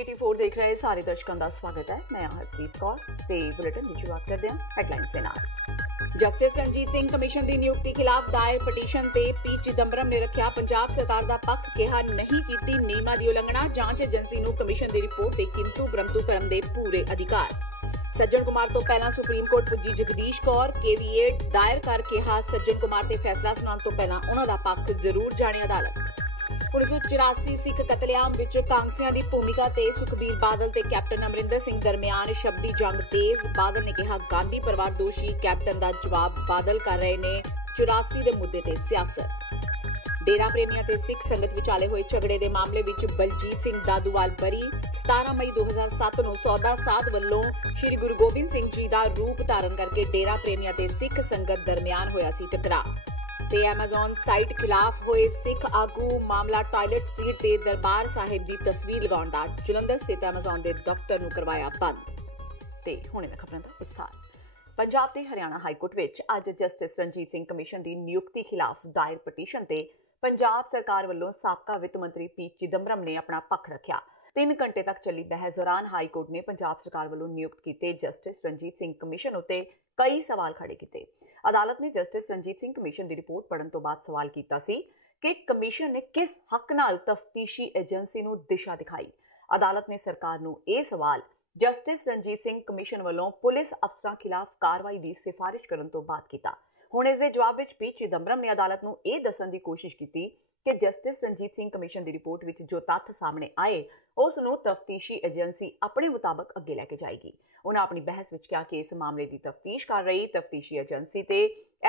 84 देख रहे सारे दर्शकों का स्वागत है। मैं हरप्रीत कौर ते बुलेटिन की शुरुआत करते हैं हेडलाइंस के नाल। जस्टिस रणजीत सिंह कमीशन की नियुक्ति खिलाफ दायर पटीशन ते पी चिदंबरम ने रखा पंजाब सरकार का पक्ष, कहा नहीं की नियमां की उलंघना, जांच एजेंसी नूं कमीशन की रिपोर्ट ते किंतु परंतु करन दे पूरे अधिकार। सज्जन कुमार तो पहला सुप्रीम कोर्ट पुजी जगदीश कौर, केवीएट दायर कर कहा सज्जन कुमार ते फैसला सुनाउण तो पहला उन्हां दा पक्ष जरूर जाणे अदालत। 1984 सिख कतलेआम विच कांग्रेसियां दी भूमिका ते सुखबीर बादल ते कैप्टन अमरिंदर सिंह दरमियान शब्दी जंग तेज। बादल ने कहा गांधी परिवार दोषी, कैप्टन दा जवाब बादल कर रहे ने 84 दे मुद्दे ते सियासत। डेरा प्रेमियां ते सिख संगत विचाले होए झगड़े दे मामले विच बलजीत सिंह दादूवाल बरी। 17 मई 2007 ਨੂੰ ਸੌਦਾ ਸਾਧ ਵੱਲੋਂ श्री गुरु गोबिंद सिंह जी ਦਾ ਰੂਪ ਧਾਰਨ ਕਰਕੇ डेरा प्रेमियां ते सिख संगत दरमियान होया सी टकराव। ਤੇ ਐਮਾਜ਼ਨ ਸਾਈਟ ਖਿਲਾਫ ਹੋਏ ਸਿੱਖ ਆਗੂ ਮਾਮਲਾ ਟਾਇਲਟ ਸੀਟ ਤੇ ਦਰਬਾਰ ਸਾਹਿਬ ਦੀ ਤਸਵੀਰ ਲਗਾਉਣ ਦਾ ਜਲੰਧਰ ਸਥਿਤ ਐਮਾਜ਼ਨ ਦੇ ਦਫ਼ਤਰ ਨੂੰ ਕਰਵਾਇਆ ਬੰਦ। ਤੇ ਹੁਣ ਇਹਨਾਂ ਖਬਰਾਂ ਦਾ ਵਿਸਥਾਰ। ਪੰਜਾਬ ਤੇ ਹਰਿਆਣਾ ਹਾਈ ਕੋਰਟ ਵਿੱਚ ਅੱਜ ਜਸਟਿਸ ਰਣਜੀਤ ਸਿੰਘ ਕਮਿਸ਼ਨ ਦੀ ਨਿਯੁਕਤੀ ਖਿਲਾਫ ਦਾਇਰ ਪਟੀਸ਼ਨ ਤੇ ਪੰਜਾਬ ਸਰਕਾਰ ਵੱਲੋਂ ਸਾਬਕਾ ਵਿੱਤ ਮੰਤਰੀ ਪੀ ਚਿਦੰਬਰਮ ਨੇ ਆਪਣਾ ਪੱਖ ਰੱਖਿਆ। 3 ਘੰਟੇ ਤੱਕ ਚੱਲੀ ਬਹਿਸ ਦੌਰਾਨ ਹਾਈ ਕੋਰਟ ਨੇ ਪੰਜਾਬ ਸਰਕਾਰ ਵੱਲੋਂ ਨਿਯੁਕਤ ਕੀਤੇ ਜਸਟਿਸ ਰਣਜੀਤ ਸਿੰਘ ਕਮਿਸ਼ਨ ਉੱਤੇ ਕਈ ਸਵਾਲ ਖੜੇ ਕੀਤੇ। ਅਦਾਲਤ ਨੇ ਜਸਟਿਸ ਰਣਜੀਤ ਸਿੰਘ ਕਮਿਸ਼ਨ ਦੀ ਰਿਪੋਰਟ ਪੜ੍ਹਨ ਤੋਂ ਬਾਅਦ ਸਵਾਲ ਕੀਤਾ ਸੀ ਕਿ ਕਮਿਸ਼ਨ ਨੇ ਕਿਸ ਹੱਕ ਨਾਲ ਤਫਤੀਸ਼ੀ ਏਜੰਸੀ ਨੂੰ ਦਿਸ਼ਾ ਦਿਖਾਈ। ਅਦਾਲਤ ਨੇ ਸਰਕਾਰ ਨੂੰ ਇਹ ਸਵਾਲ ਜਸਟਿਸ ਰਣਜੀਤ ਸਿੰਘ ਕਮਿਸ਼ਨ ਵੱਲੋਂ ਪੁਲਿਸ ਅਫਸਰਾਂ ਖਿਲਾਫ ਕਾਰਵਾਈ ਦੀ ਸਿਫਾਰਿਸ਼ ਕਰਨ ਤੋਂ ਬਾਅਦ ਕੀਤਾ। ਹੁਣ ਇਸ ਦੇ ਜਵਾਬ ਵਿੱਚ ਪੀ ਚਿਦੰਬਰਮ ਨੇ ਅਦਾਲਤ ਨੂੰ ਇਹ ਦੱਸਣ ਦੀ ਕੋਸ਼ਿਸ਼ ਕੀਤੀ ਕਿ ਜਸਟਿਸ ਰਣਜੀਤ ਸਿੰਘ ਕਮਿਸ਼ਨ ਦੀ ਰਿਪੋਰਟ ਵਿੱਚ ਜੋ ਤੱਥ ਸਾਹਮਣੇ ਆਏ ਉਸ ਨੂੰ ਤਫਤੀਸ਼ੀ ਏਜੰਸੀ ਆਪਣੇ ਮੁਤਾਬਕ ਅੱਗੇ ਲੈ ਕੇ ਜਾਏਗੀ। ਉਹਨਾਂ ਆਪਣੀ ਬਹਿਸ ਵਿੱਚ ਕਿਹਾ ਕਿ ਇਸ ਮਾਮਲੇ ਦੀ ਤਫਤੀਸ਼ ਕਰ ਰਹੀ ਤਫਤੀਸ਼ੀ ਏਜੰਸੀ ਤੇ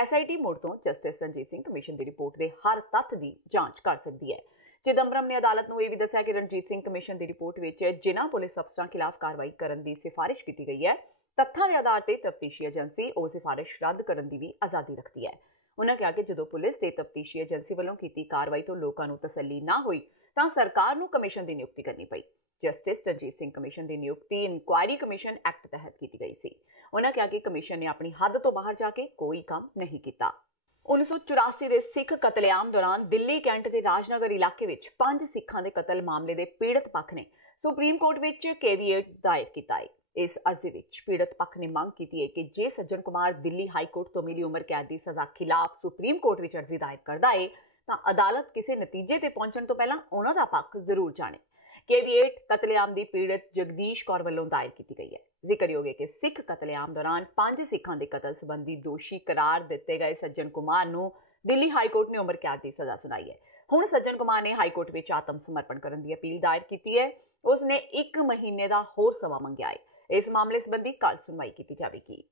SIT ਮੋਡ ਤੋਂ ਜਸਟਿਸ ਰਣਜੀਤ ਸਿੰਘ ਕਮਿਸ਼ਨ ਦੀ ਰਿਪੋਰਟ ਦੇ ਹਰ ਤੱਥ ਦੀ ਜਾਂਚ ਕਰ ਸਕਦੀ ਹੈ। ਚਿਦੰਬਰਮ ਨੇ ਅਦਾਲਤ ਨੂੰ ਇਹ ਵੀ ਦੱਸਿਆ ਕਿ ਰਣਜੀਤ ਸਿੰਘ ਕਮਿਸ਼ਨ ਦੀ ਰਿਪੋਰਟ ਵਿੱਚ ਜਿਨ੍ਹਾਂ ਪੁਲਿਸ ਅਫਸਰਾਂ ਖਿਲਾਫ ਕਾਰਵਾਈ ਕਰਨ ਦੀ ਸਿਫਾਰਿਸ਼ ਕੀਤੀ ਗਈ ਹੈ, ਤੱਥਾਂ ਦੇ ਆਧਾਰ ਤੇ ਤਫਤੀਸ਼ੀ ਏਜੰਸੀ ਉਹ ਸਿਫਾਰਿਸ਼ ਰੱਦ ਕਰਨ ਦੀ ਵੀ ਆਜ਼ਾਦੀ ਰੱਖਦੀ ਹੈ। ਉਹਨਾਂ ਕਿਹਾ ਕਿ ਜਦੋਂ ਪੁਲਿਸ ਤੇ ਤਫਤੀਸ਼ੀ ਏਜੰਸੀ ਵੱਲੋਂ ਕੀਤੀ ਕਾਰਵਾਈ ਤੋਂ ਲੋਕਾਂ ਨੂੰ ਤਸੱਲੀ ਨਾ ਹੋਈ ਤਾਂ ਸਰਕਾਰ ਨੂੰ ਕਮਿਸ਼ਨ ਦੀ ਨਿਯੁਕਤੀ ਕਰਨੀ ਪਈ। ਜਸਟਿਸ ਰਣਜੀਤ ਸਿੰਘ ਕਮਿਸ਼ਨ ਦੀ ਨਿਯੁਕਤੀ ਇਨਕੁਆਇਰੀ ਕਮਿਸ਼ਨ ਐਕਟ ਤਹਿਤ ਕੀਤੀ ਗਈ ਸੀ। ਉਹਨਾਂ ਕਿਹਾ ਕਿ ਕਮਿਸ਼ਨ ਨੇ ਆਪਣੀ ਹੱਦ ਤੋਂ ਬਾਹਰ ਜਾ ਕੇ ਕੋਈ ਕੰਮ ਨਹੀਂ ਕੀਤਾ। 1984 ਦੇ ਸਿੱਖ ਕਤਲੇਆਮ ਦੌਰਾਨ ਦਿੱਲੀ ਕੈਂਟ ਦੇ ਰਾਜਨਗਰ ਇਲਾਕੇ ਵਿੱਚ 5 ਸਿੱਖਾਂ ਦੇ ਕਤਲ ਮਾਮਲੇ ਦੇ ਪੀੜਤ ਪੱਖ ਨੇ ਸੁਪਰੀਮ ਕੋਰਟ ਵਿੱਚ ਕੇਵੀਏਟ ਦਾਇਰ ਕੀਤਾ ਹੈ। ਇਸ ਅਰਜ਼ੀ ਵਿੱਚ ਪੀੜਤ ਪੱਖ ਨੇ ਮੰਗ ਕੀਤੀ ਹੈ ਕਿ ਜੇ ਸੱਜਣ ਕੁਮਾਰ ਦਿੱਲੀ ਹਾਈ ਕੋਰਟ ਤੋਂ ਮਿਲੀ ਉਮਰ ਕੈਦ ਦੀ ਸਜ਼ਾ ਖਿਲਾਫ ਸੁਪਰੀਮ ਕੋਰਟ ਵਿੱਚ ਅਰਜ਼ੀ ਦਾਇਰ ਕਰਦਾ ਹੈ ਤਾਂ ਅਦਾਲਤ ਕਿਸੇ ਨਤੀਜੇ ਤੇ ਪਹੁੰਚਣ ਤੋਂ ਪਹਿਲਾਂ ਉਹਨਾਂ ਦਾ ਪੱਖ ਜ਼ਰੂਰ ਜਾਣੇ। ਕੇਵੀਏਟ ਕਤਲੇਆਮ ਦੀ ਪੀੜਤ ਜਗਦੀਸ਼ ਕੌਰ ਵੱਲੋਂ ਦਾਇਰ ਕੀਤੀ ਗਈ ਹੈ। ਜ਼ਿਕਰਯੋਗ ਹੈ ਕਿ ਸਿੱਖ ਕਤਲੇਆਮ ਦੌਰਾਨ 5 ਸਿੱਖਾਂ ਦੇ ਕਤਲ ਸੰਬੰਧੀ ਦੋਸ਼ੀ ਕਰਾਰ ਦਿੱਤੇ ਗਏ ਸੱਜਣ ਕੁਮਾਰ ਨੂੰ ਦਿੱਲੀ ਹਾਈ ਕੋਰਟ ਨੇ ਉਮਰ ਕੈਦ ਦੀ ਸਜ਼ਾ ਸੁਣਾਈ ਹੈ। ਹੁਣ ਸੱਜਣ ਕੁਮਾਰ ਨੇ ਹਾਈ ਕੋਰਟ ਵਿੱਚ ਆਤਮ ਸਮਰਪਣ ਕਰਨ ਦੀ ਅਪੀਲ ਦਾਇਰ ਕੀਤੀ ਹੈ। ਉਸਨੇ 1 ਮਹੀਨੇ ਦਾ ਹੋਰ ਸਮਾਂ ਮੰਗਿਆ ਹੈ। ਇਸ ਮਾਮਲੇ ਸੰਬੰਧੀ ਕੱਲ੍ਹ ਸੁਣਵਾਈ ਕੀਤੀ ਜਾਵੇਗੀ।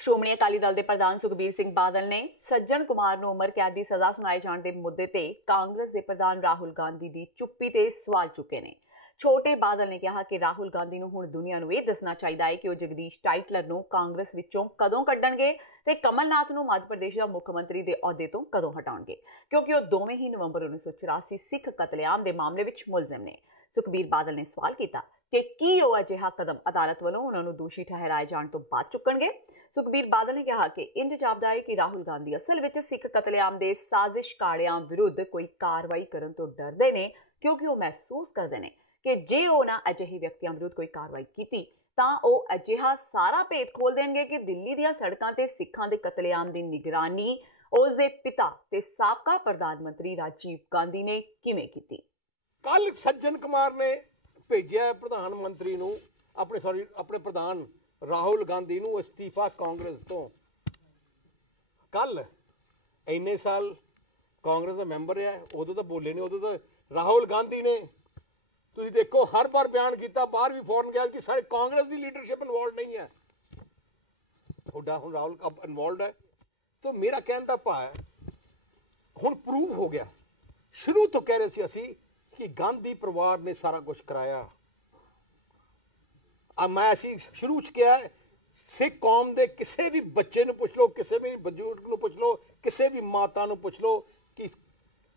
ਸ਼੍ਰੋਮਣੀ ਅਕਾਲੀ ਦਲ ਦੇ ਪ੍ਰਧਾਨ ਸੁਖਬੀਰ ਸਿੰਘ ਬਾਦਲ ਨੇ ਸੱਜਣ ਕੁਮਾਰ ਨੂੰ ਉਮਰ ਕੈਦ ਦੀ ਸਜ਼ਾ ਸੁਣਾਏ ਜਾਣ ਦੇ ਮੁੱਦੇ ਤੇ ਕਾਂਗਰਸ ਦੇ ਪ੍ਰਧਾਨ ਰਾਹੁਲ ਗਾਂਧੀ ਦੀ ਚੁੱਪੀ ਤੇ ਸਵਾਲ ਚੁੱਕੇ ਨੇ। ਛੋਟੇ ਬਾਦਲ ਨੇ ਕਿਹਾ ਕਿ ਰਾਹੁਲ ਗਾਂਧੀ ਨੂੰ ਹੁਣ ਦੁਨੀਆ ਨੂੰ ਇਹ ਦੱਸਣਾ ਚਾਹੀਦਾ ਹੈ ਕਿ ਉਹ ਜਗਦੀਸ਼ ਟਾਈਟਲਰ ਨੂੰ ਕਾਂਗਰਸ ਵਿੱਚੋਂ ਕਦੋਂ ਕੱਢਣਗੇ ਤੇ ਕਮਲਨਾਥ ਨੂੰ ਮੱਧ ਪ੍ਰਦੇਸ਼ ਦਾ ਮੁੱਖ ਮੰਤਰੀ ਦੇ ਅਹੁਦੇ ਤੋਂ ਕਦੋਂ ਹਟਾਉਣਗੇ, ਕਿਉਂਕਿ ਉਹ ਦੋਵੇਂ ਹੀ ਨਵੰਬਰ 1984 ਸਿੱਖ ਕਤਲੇਆਮ ਦੇ ਮਾਮਲੇ ਵਿੱਚ ਮੁਲਜ਼ਮ ਨੇ। ਸੁਖਬੀਰ ਬਾਦਲ ਨੇ ਸਵਾਲ ਕੀਤਾ ਕਿ ਕੀ ਉਹ ਅਜਿਹਾ ਕਦਮ ਅਦਾਲਤ ਵੱਲੋਂ ਉਹਨਾਂ ਨੂੰ ਦੋਸ਼ੀ ਠਹਿਰਾਏ ਜਾਣ ਤੋਂ ਬਾਅਦ ਚੁੱਕਣਗੇ। ਸੁਖਬੀਰ ਬਾਦਲ ਨੇ ਕਿਹਾ ਕਿ ਇੰਜ ਜਾਪਦਾ ਹੈ ਕਿ ਰਾਹੁਲ ਗਾਂਧੀ ਅਸਲ ਵਿੱਚ ਸਿੱਖ ਕਤਲੇਆਮ ਦੇ ਸਾਜ਼ਿਸ਼ਕਾਰਿਆਂ ਵਿਰੁੱਧ ਕੋਈ ਕਾਰਵਾਈ ਕਰਨ ਤੋਂ ਡਰਦੇ ਨੇ, ਕਿਉਂਕਿ ਉਹ ਮਹਿਸੂਸ ਕਰਦੇ ਨੇ ਕਿ ਜੇ ਉਹਨਾਂ ਅਜਿਹੇ ਵਿਅਕਤੀਆਂ ਵਿਰੁੱਧ ਕੋਈ ਕਾਰਵਾਈ ਕੀਤੀ ਤਾਂ ਉਹ ਅਜਿਹਾ ਸਾਰਾ ਭੇਦ ਖੋਲ ਦੇਣਗੇ ਕਿ ਦਿੱਲੀ ਦੀਆਂ ਸੜਕਾਂ ਤੇ ਸਿੱਖਾਂ ਦੇ ਕਤਲੇਆਮ ਦੀ ਨਿਗਰਾਨੀ ਉਸ ਦੇ ਪਿਤਾ ਤੇ ਸਾਬਕਾ ਪ੍ਰਧਾਨ ਮੰਤਰੀ ਰਾਜੀਵ ਗਾਂਧੀ ਨੇ ਕਿਵੇਂ ਕੀਤੀ। ਕੱਲ ਸੱਜਣ ਕੁਮਾਰ ਨੇ ਭੇਜਿਆ ਪ੍ਰਧਾਨ ਮੰਤਰੀ ਨੂੰ ਆਪਣੇ ਪ੍ਰਧਾਨ ਰਾਹੁਲ ਗਾਂਧੀ ਨੂੰ ਅਸਤੀਫਾ ਕਾਂਗਰਸ ਤੋਂ। ਕੱਲ ਇੰਨੇ ਸਾਲ ਕਾਂਗਰਸ ਦਾ ਮੈਂਬਰ ਹੈ, ਉਦੋਂ ਤਾਂ ਬੋਲੇ ਨੇ, ਉਦੋਂ ਤਾਂ ਰਾਹੁਲ ਗਾਂਧੀ ਨੇ ਤੁਸੀਂ ਦੇਖੋ ਹਰ ਵਾਰ ਬਿਆਨ ਕੀਤਾ, ਬਾਹਰ ਵੀ ਫੌਰਨ ਗਿਆ ਕਿ ਸਾਡੇ ਕਾਂਗਰਸ ਦੀ ਲੀਡਰਸ਼ਿਪ ਇਨਵੋਲਵ ਨਹੀਂ ਹੈ। ਤੁਹਾਡਾ ਹੁਣ ਰਾਹੁਲ ਇਨਵੋਲਵ ਹੈ ਤਾਂ ਮੇਰਾ ਕਹਿਣ ਦਾ ਭਾਵ ਹੁਣ ਪ੍ਰੂਵ ਹੋ ਗਿਆ। ਸ਼ੁਰੂ ਤੋਂ ਕਹਿ ਰਹੇ ਸੀ ਅਸੀਂ ਕਿ ਗਾਂਧੀ ਪਰਿਵਾਰ ਨੇ ਸਾਰਾ ਕੁਝ ਕਰਾਇਆ। ਮੈਂ ਅਸੀਂ ਸ਼ੁਰੂ ਚ ਕਿਹਾ ਸਿੱਖ ਕੌਮ ਦੇ ਕਿਸੇ ਵੀ ਬੱਚੇ ਨੂੰ ਪੁੱਛ ਲਓ, ਕਿਸੇ ਵੀ ਬਜ਼ੁਰਗ ਨੂੰ ਪੁੱਛ ਲਓ, ਕਿਸੇ ਵੀ ਮਾਤਾ ਨੂੰ ਪੁੱਛ ਲਓ ਕਿ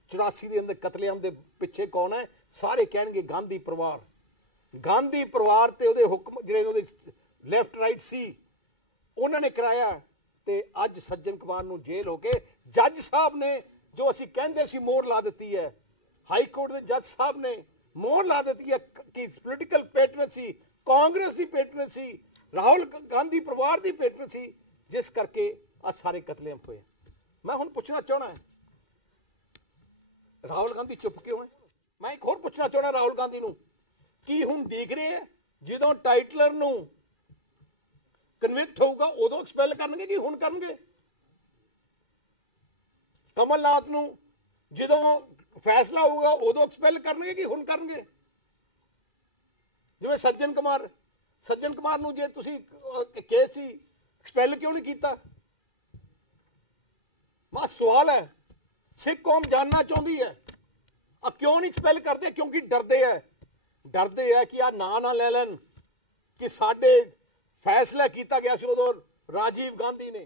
84 ਦੇ ਅੰਦਰ ਕਤਲੇਆਮ ਦੇ ਪਿੱਛੇ ਕੌਣ ਹੈ, ਸਾਰੇ ਕਹਿਣਗੇ ਗਾਂਧੀ ਪਰਿਵਾਰ। ਗਾਂਧੀ ਪਰਿਵਾਰ ਤੇ ਉਹਦੇ ਹੁਕਮ ਜਿਹੜੇ ਉਹਦੇ ਲੈਫਟ ਰਾਈਟ ਸੀ ਉਹਨਾਂ ਨੇ ਕਰਾਇਆ। ਤੇ ਅੱਜ ਸੱਜਣ ਕੁਮਾਰ ਨੂੰ ਜੇਲ੍ਹ ਹੋ ਕੇ ਜੱਜ ਸਾਹਿਬ ਨੇ ਜੋ ਅਸੀਂ ਕਹਿੰਦੇ ਸੀ ਮੋਹਰ ਲਾ ਦਿੱਤੀ ਹੈ। ਹਾਈ ਕੋਰਟ ਦੇ ਜੱਜ ਸਾਹਿਬ ਨੇ मोहर ला दी है कि पोलिटिकल पेटर्नसी, कांग्रेस की पेटर्नसी, राहुल गांधी परिवार की पेटर्नसी, जिस करके आ सारे कतलेआम हुए। मैं हुण पुछना चाहना है राहुल गांधी चुप क्यों है? मैं एक होर पुछना चाहना राहुल गांधी नूं कि हुण देख रहे हैं जदों टाइटलर नूं कन्विक्ट होगा उदों एक्सपैल करनगे कि हुण करनगे? कमलनाथ नूं जदों फैसला होगा उदों एक्सपैल करनगे कि हुण करनगे? जिवें सज्जन कुमार नूं जे तुसीं केस सी एक्सपैल क्यों नहीं कीता? मैं सवाल है सिख कौम जानना चाहती है क्यों नहीं एक्सपैल करते? क्योंकि डरते है कि आ ना ले लैन कि साडे फैसला किया गया सी उदों राजीव गांधी ने।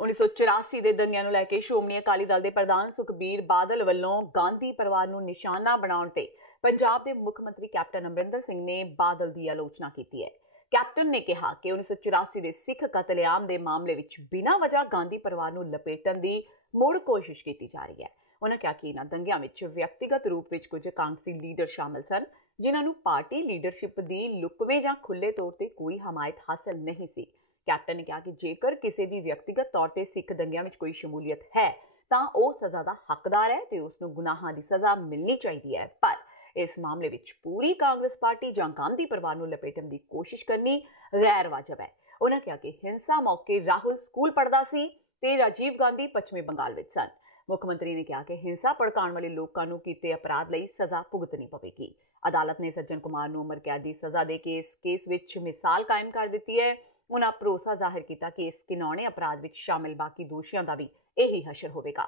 1984 ਦੇ ਦੰਗਿਆਂ ਨੂੰ ਲੈ ਕੇ ਸ਼੍ਰੋਮਣੀ ਅਕਾਲੀ ਦਲ ਦੇ ਪ੍ਰਧਾਨ ਸੁਖਬੀਰ ਬਾਦਲ ਵੱਲੋਂ ਗਾਂਧੀ ਪਰਿਵਾਰ ਨੂੰ ਨਿਸ਼ਾਨਾ ਬਣਾਉਣ ਤੇ ਪੰਜਾਬ ਦੇ ਮੁੱਖ ਮੰਤਰੀ ਕੈਪਟਨ ਅਮਰਿੰਦਰ ਸਿੰਘ ਨੇ ਬਾਦਲ ਦੀ ਆਲੋਚਨਾ ਕੀਤੀ ਹੈ। ਕੈਪਟਨ ਨੇ ਕਿਹਾ ਕਿ 1984 ਦੇ ਸਿੱਖ ਕਤਲੇਆਮ ਦੇ ਮਾਮਲੇ ਵਿੱਚ ਬਿਨਾਂ ਵਜ੍ਹਾ ਗਾਂਧੀ ਪਰਿਵਾਰ ਨੂੰ ਲਪੇਟਣ ਦੀ ਮੁੜ ਕੋਸ਼ਿਸ਼ ਕੀਤੀ ਜਾ ਰਹੀ ਹੈ। ਉਹਨਾਂ ਕਿਹਾ ਕਿ ਇਹਨਾਂ ਦੰਗਿਆਂ ਵਿੱਚ ਵਿਅਕਤੀਗਤ ਰੂਪ ਵਿੱਚ ਕੁਝ ਕਾਂਗਰਸੀ ਲੀਡਰ ਸ਼ਾਮਲ ਸਨ ਜਿਨ੍ਹਾਂ ਨੂੰ ਪਾਰਟੀ ਲੀਡਰਸ਼ਿਪ ਦੀ ਲੁਕਵੇਂ ਜਾਂ ਖੁੱਲੇ ਤੌਰ ਤੇ ਕੋਈ ਹਮਾਇਤ ਹਾਸਲ ਨਹੀਂ ਸੀ। ਕੈਪਟਨ ਨੇ ਕਿਹਾ ਕਿ ਜੇਕਰ ਕਿਸੇ ਦੀ ਵਿਅਕਤੀਗਤ ਤੌਰ ਤੇ ਸਿੱਖ ਦੰਗਿਆਂ ਵਿੱਚ ਕੋਈ ਸ਼ਮੂਲੀਅਤ ਹੈ ਤਾਂ ਉਹ ਸਜ਼ਾ ਦਾ ਹੱਕਦਾਰ ਹੈ ਤੇ ਉਸ ਨੂੰ ਗੁਨਾਹਾਂ ਦੀ ਸਜ਼ਾ ਮਿਲਣੀ ਚਾਹੀਦੀ ਹੈ, ਪਰ ਇਸ ਮਾਮਲੇ ਵਿੱਚ ਪੂਰੀ ਕਾਂਗਰਸ ਪਾਰਟੀ ਜਾਂ ਗਾਂਧੀ ਪਰਿਵਾਰ ਨੂੰ ਲਪੇਟਣ ਦੀ ਕੋਸ਼ਿਸ਼ ਕਰਨੀ ਗੈਰ ਵਾਜਬ ਹੈ। ਉਹਨਾਂ ਕਿਹਾ ਕਿ ਹਿੰਸਾ ਮੌਕੇ ਰਾਹੁਲ ਸਕੂਲ ਪੜ੍ਹਦਾ ਸੀ ਤੇ ਰਾਜੀਵ ਗਾਂਧੀ ਪੱਛਮੀ ਬੰਗਾਲ ਵਿੱਚ ਸਨ। ਮੁੱਖ ਮੰਤਰੀ ਨੇ ਕਿਹਾ ਕਿ ਹਿੰਸਾ ਭੜਕਾਉਣ ਵਾਲੇ ਲੋਕਾਂ ਨੂੰ ਕੀਤੇ ਅਪਰਾਧ ਲਈ ਸਜ਼ਾ ਭੁਗਤਣੀ ਪਵੇਗੀ। ਅਦਾਲਤ ਨੇ ਸੱਜਣ ਕੁਮਾਰ ਨੂੰ ਉਮਰ ਕੈਦ ਦੀ ਸਜ਼ਾ ਦੇ ਕੇ ਇਸ ਕੇਸ ਵਿੱਚ ਮਿਸਾਲ ਕਾਇਮ ਕਰ ਦਿੱਤੀ ਹੈ। ਉਹਨਾਂ ਭਰੋਸਾ ਜ਼ਾਹਿਰ ਕੀਤਾ ਕਿ ਇਸ ਘਿਨੌਣੇ ਅਪਰਾਧ ਵਿੱਚ ਸ਼ਾਮਿਲ ਬਾਕੀ ਦੋਸ਼ੀਆਂ ਦਾ ਵੀ ਇਹੀ ਹਸ਼ਰ ਹੋਵੇਗਾ।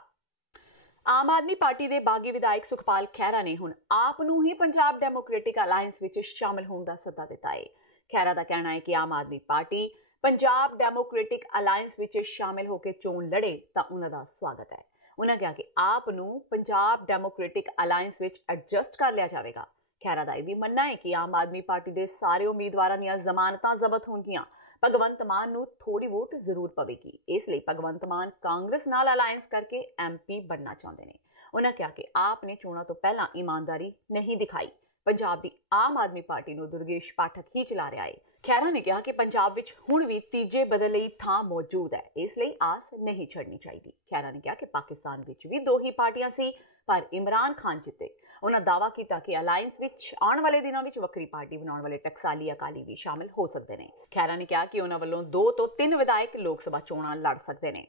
ਆਮ ਆਦਮੀ ਪਾਰਟੀ ਦੇ ਬਾਗੀ ਵਿਧਾਇਕ ਸੁਖਪਾਲ ਖਹਿਰਾ ਨੇ ਹੁਣ ਆਪ ਨੂੰ ਹੀ ਪੰਜਾਬ ਡੈਮੋਕ੍ਰੈਟਿਕ ਅਲਾਇੰਸ ਵਿੱਚ ਸ਼ਾਮਿਲ ਹੋਣ ਦਾ ਸੱਦਾ ਦਿੱਤਾ ਹੈ। ਖਹਿਰਾ ਦਾ ਕਹਿਣਾ ਹੈ ਕਿ Aam Aadmi party Punjab democratic alliance ਵਿੱਚ ਸ਼ਾਮਿਲ ਹੋ ਕੇ ਚੋਣ ਲੜੇ ਤਾਂ ਉਹਨਾਂ ਦਾ ਸਵਾਗਤ ਹੈ। ਉਹਨਾਂ ਕਿਹਾ ਕਿ ਆਪ ਨੂੰ ਪੰਜਾਬ ਡੈਮੋਕ੍ਰੈਟਿਕ ਅਲਾਇੰਸ ਵਿੱਚ ਐਡਜਸਟ ਕਰ ਲਿਆ ਜਾਵੇਗਾ। ਖਹਿਰਾ ਦਾ ਇਹ ਵੀ ਮੰਨਣਾ ਹੈ ਕਿ ਆਮ ਆਦਮੀ ਪਾਰਟੀ ਦੇ ਸਾਰੇ ਉਮੀਦਵਾਰਾਂ ਦੀਆਂ ਜ਼ਮਾਨਤਾਂ ਜ਼ਬਤ ਹੋਣਗੀਆਂ। ਭਗਵੰਤ ਮਾਨ ਨੂੰ ਥੋੜੀ ਵੋਟ ਜ਼ਰੂਰ ਪਵੇਗੀ, ਇਸ ਲਈ ਭਗਵੰਤ ਮਾਨ ਕਾਂਗਰਸ ਨਾਲ ਅਲਾਇੰਸ ਕਰਕੇ ਐਮਪੀ ਬਣਨਾ ਚਾਹੁੰਦੇ ਨੇ। ਉਹਨਾਂ ਕਿਹਾ ਕਿ ਆਪ ਨੇ ਚੋਣਾਂ ਤੋਂ ਪਹਿਲਾਂ ਇਮਾਨਦਾਰੀ ਨਹੀਂ ਦਿਖਾਈ। ਪੰਜਾਬ ਦੀ ਆਮ ਆਦਮੀ ਪਾਰਟੀ ਨੂੰ ਦੁਰਗੇਸ਼ ਪਾਠਕ ਹੀ ਚਲਾ ਰਿਹਾ ਹੈ। ਖਹਿਰਾ ਨੇ ਕਿਹਾ ਕਿ ਪੰਜਾਬ ਵਿੱਚ ਹੁਣ ਵੀ ਤੀਜੇ ਬਦਲ ਲਈ ਥਾਂ ਮੌਜੂਦ ਹੈ, ਇਸ ਲਈ ਆਸ ਨਹੀਂ ਛੱਡਣੀ ਚਾਹੀਦੀ। ਖਹਿਰਾ ਨੇ ਕਿਹਾ ਕਿ ਪਾਕਿਸਤਾਨ ਵਿੱਚ ਵੀ ਦੋ ਹੀ ਪਾਰਟੀਆਂ ਸੀ ਪਰ ਇਮਰਾਨ ਖਾਨ ਜਿੱਤੇ। ਉਹਨਾਂ ਦਾਅਵਾ ਕੀਤਾ ਕਿ ਅਲਾਇੰਸ ਵਿੱਚ ਆਉਣ ਵਾਲੇ ਦਿਨਾਂ ਵਿੱਚ ਵੱਖਰੀ ਪਾਰਟੀ ਬਣਾਉਣ ਵਾਲੇ ਟਕਸਾਲੀ ਅਕਾਲੀ ਵੀ ਸ਼ਾਮਿਲ ਹੋ ਸਕਦੇ ਨੇ। ਖਹਿਰਾ ਨੇ ਕਿਹਾ ਕਿ ਉਹਨਾਂ ਵੱਲੋਂ 2 ਤੋਂ 3 ਵਿਧਾਇਕ ਲੋਕ ਸਭਾ ਚੋਣਾਂ ਲੜ ਸਕਦੇ ਨੇ।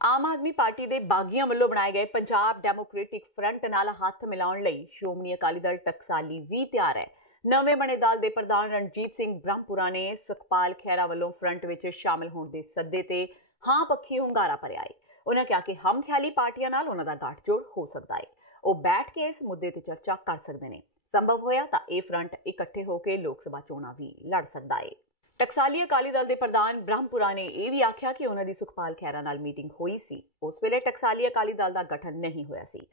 ਆਮ ਆਦਮੀ ਪਾਰਟੀ ਦੇ ਬਾਗੀਆਂ ਵੱਲੋਂ ਬਣਾਏ ਗਏ ਪੰਜਾਬ ਡੈਮੋਕ੍ਰੈਟਿਕ ਫਰੰਟ ਨਾਲ ਹੱਥ ਮਿਲਾਉਣ ਲਈ ਸ਼੍ਰੋਮਣੀ ਅਕਾਲੀ ਦਲ ਟਕਸਾਲੀ ਵੀ ਤਿਆਰ ਹੈ। ਨਵੇਂ ਬਣੇ ਦਲ ਦੇ ਪ੍ਰਧਾਨ ਰਣਜੀਤ ਸਿੰਘ ਬ੍ਰਹਮਪੁਰਾ ਨੇ ਸੁਖਪਾਲ ਖਹਿਰਾ ਵੱਲੋਂ ਫਰੰਟ ਵਿੱਚ ਸ਼ਾਮਿਲ ਹੋਣ ਦੇ ਸੱਦੇ ਤੇ ਹਾਂ ਪੱਖੀ ਹੁੰਗਾਰਾ ਭਰਿਆ ਹੈ। ਉਹਨਾਂ ਕਿਹਾ ਕਿ ਹਮਖਿਆਲੀ ਪਾਰਟੀਆਂ ਨਾਲ ਉਹਨਾਂ ਦਾ ਗੱਠਜੋੜ ਹੋ ਸਕਦਾ ਹੈ। ਉਹ ਬੈਠ ਕੇ ਇਸ ਮੁੱਦੇ ਤੇ ਚਰਚਾ ਕਰ ਸਕਦੇ ਨੇ। ਸੰਭਵ ਹੋਇਆ ਤਾਂ ਇਹ ਫਰੰਟ ਇਕੱਠੇ ਹੋ ਕੇ ਲੋਕ ਸਭਾ ਚੋਣਾਂ ਵੀ ਲੜ ਸਕਦਾ ਹੈ। ਟਕਸਾਲੀ ਅਕਾਲੀ ਦਲ ਦੇ ਪ੍ਰਧਾਨ ਬ੍ਰਹਮਪੁਰਾ ਨੇ ਇਹ ਵੀ ਆਖਿਆ ਕਿ ਉਹਨਾਂ ਦੀ ਸੁਖਪਾਲ ਖਹਿਰਾ ਨਾਲ ਮੀਟਿੰਗ ਹੋਈ ਸੀ, ਉਸ ਵੇਲੇ ਟਕਸਾਲੀ ਅਕਾਲੀ ਦਲ ਦਾ ਗਠਨ ਨਹੀਂ ਹੋਇਆ ਸੀ।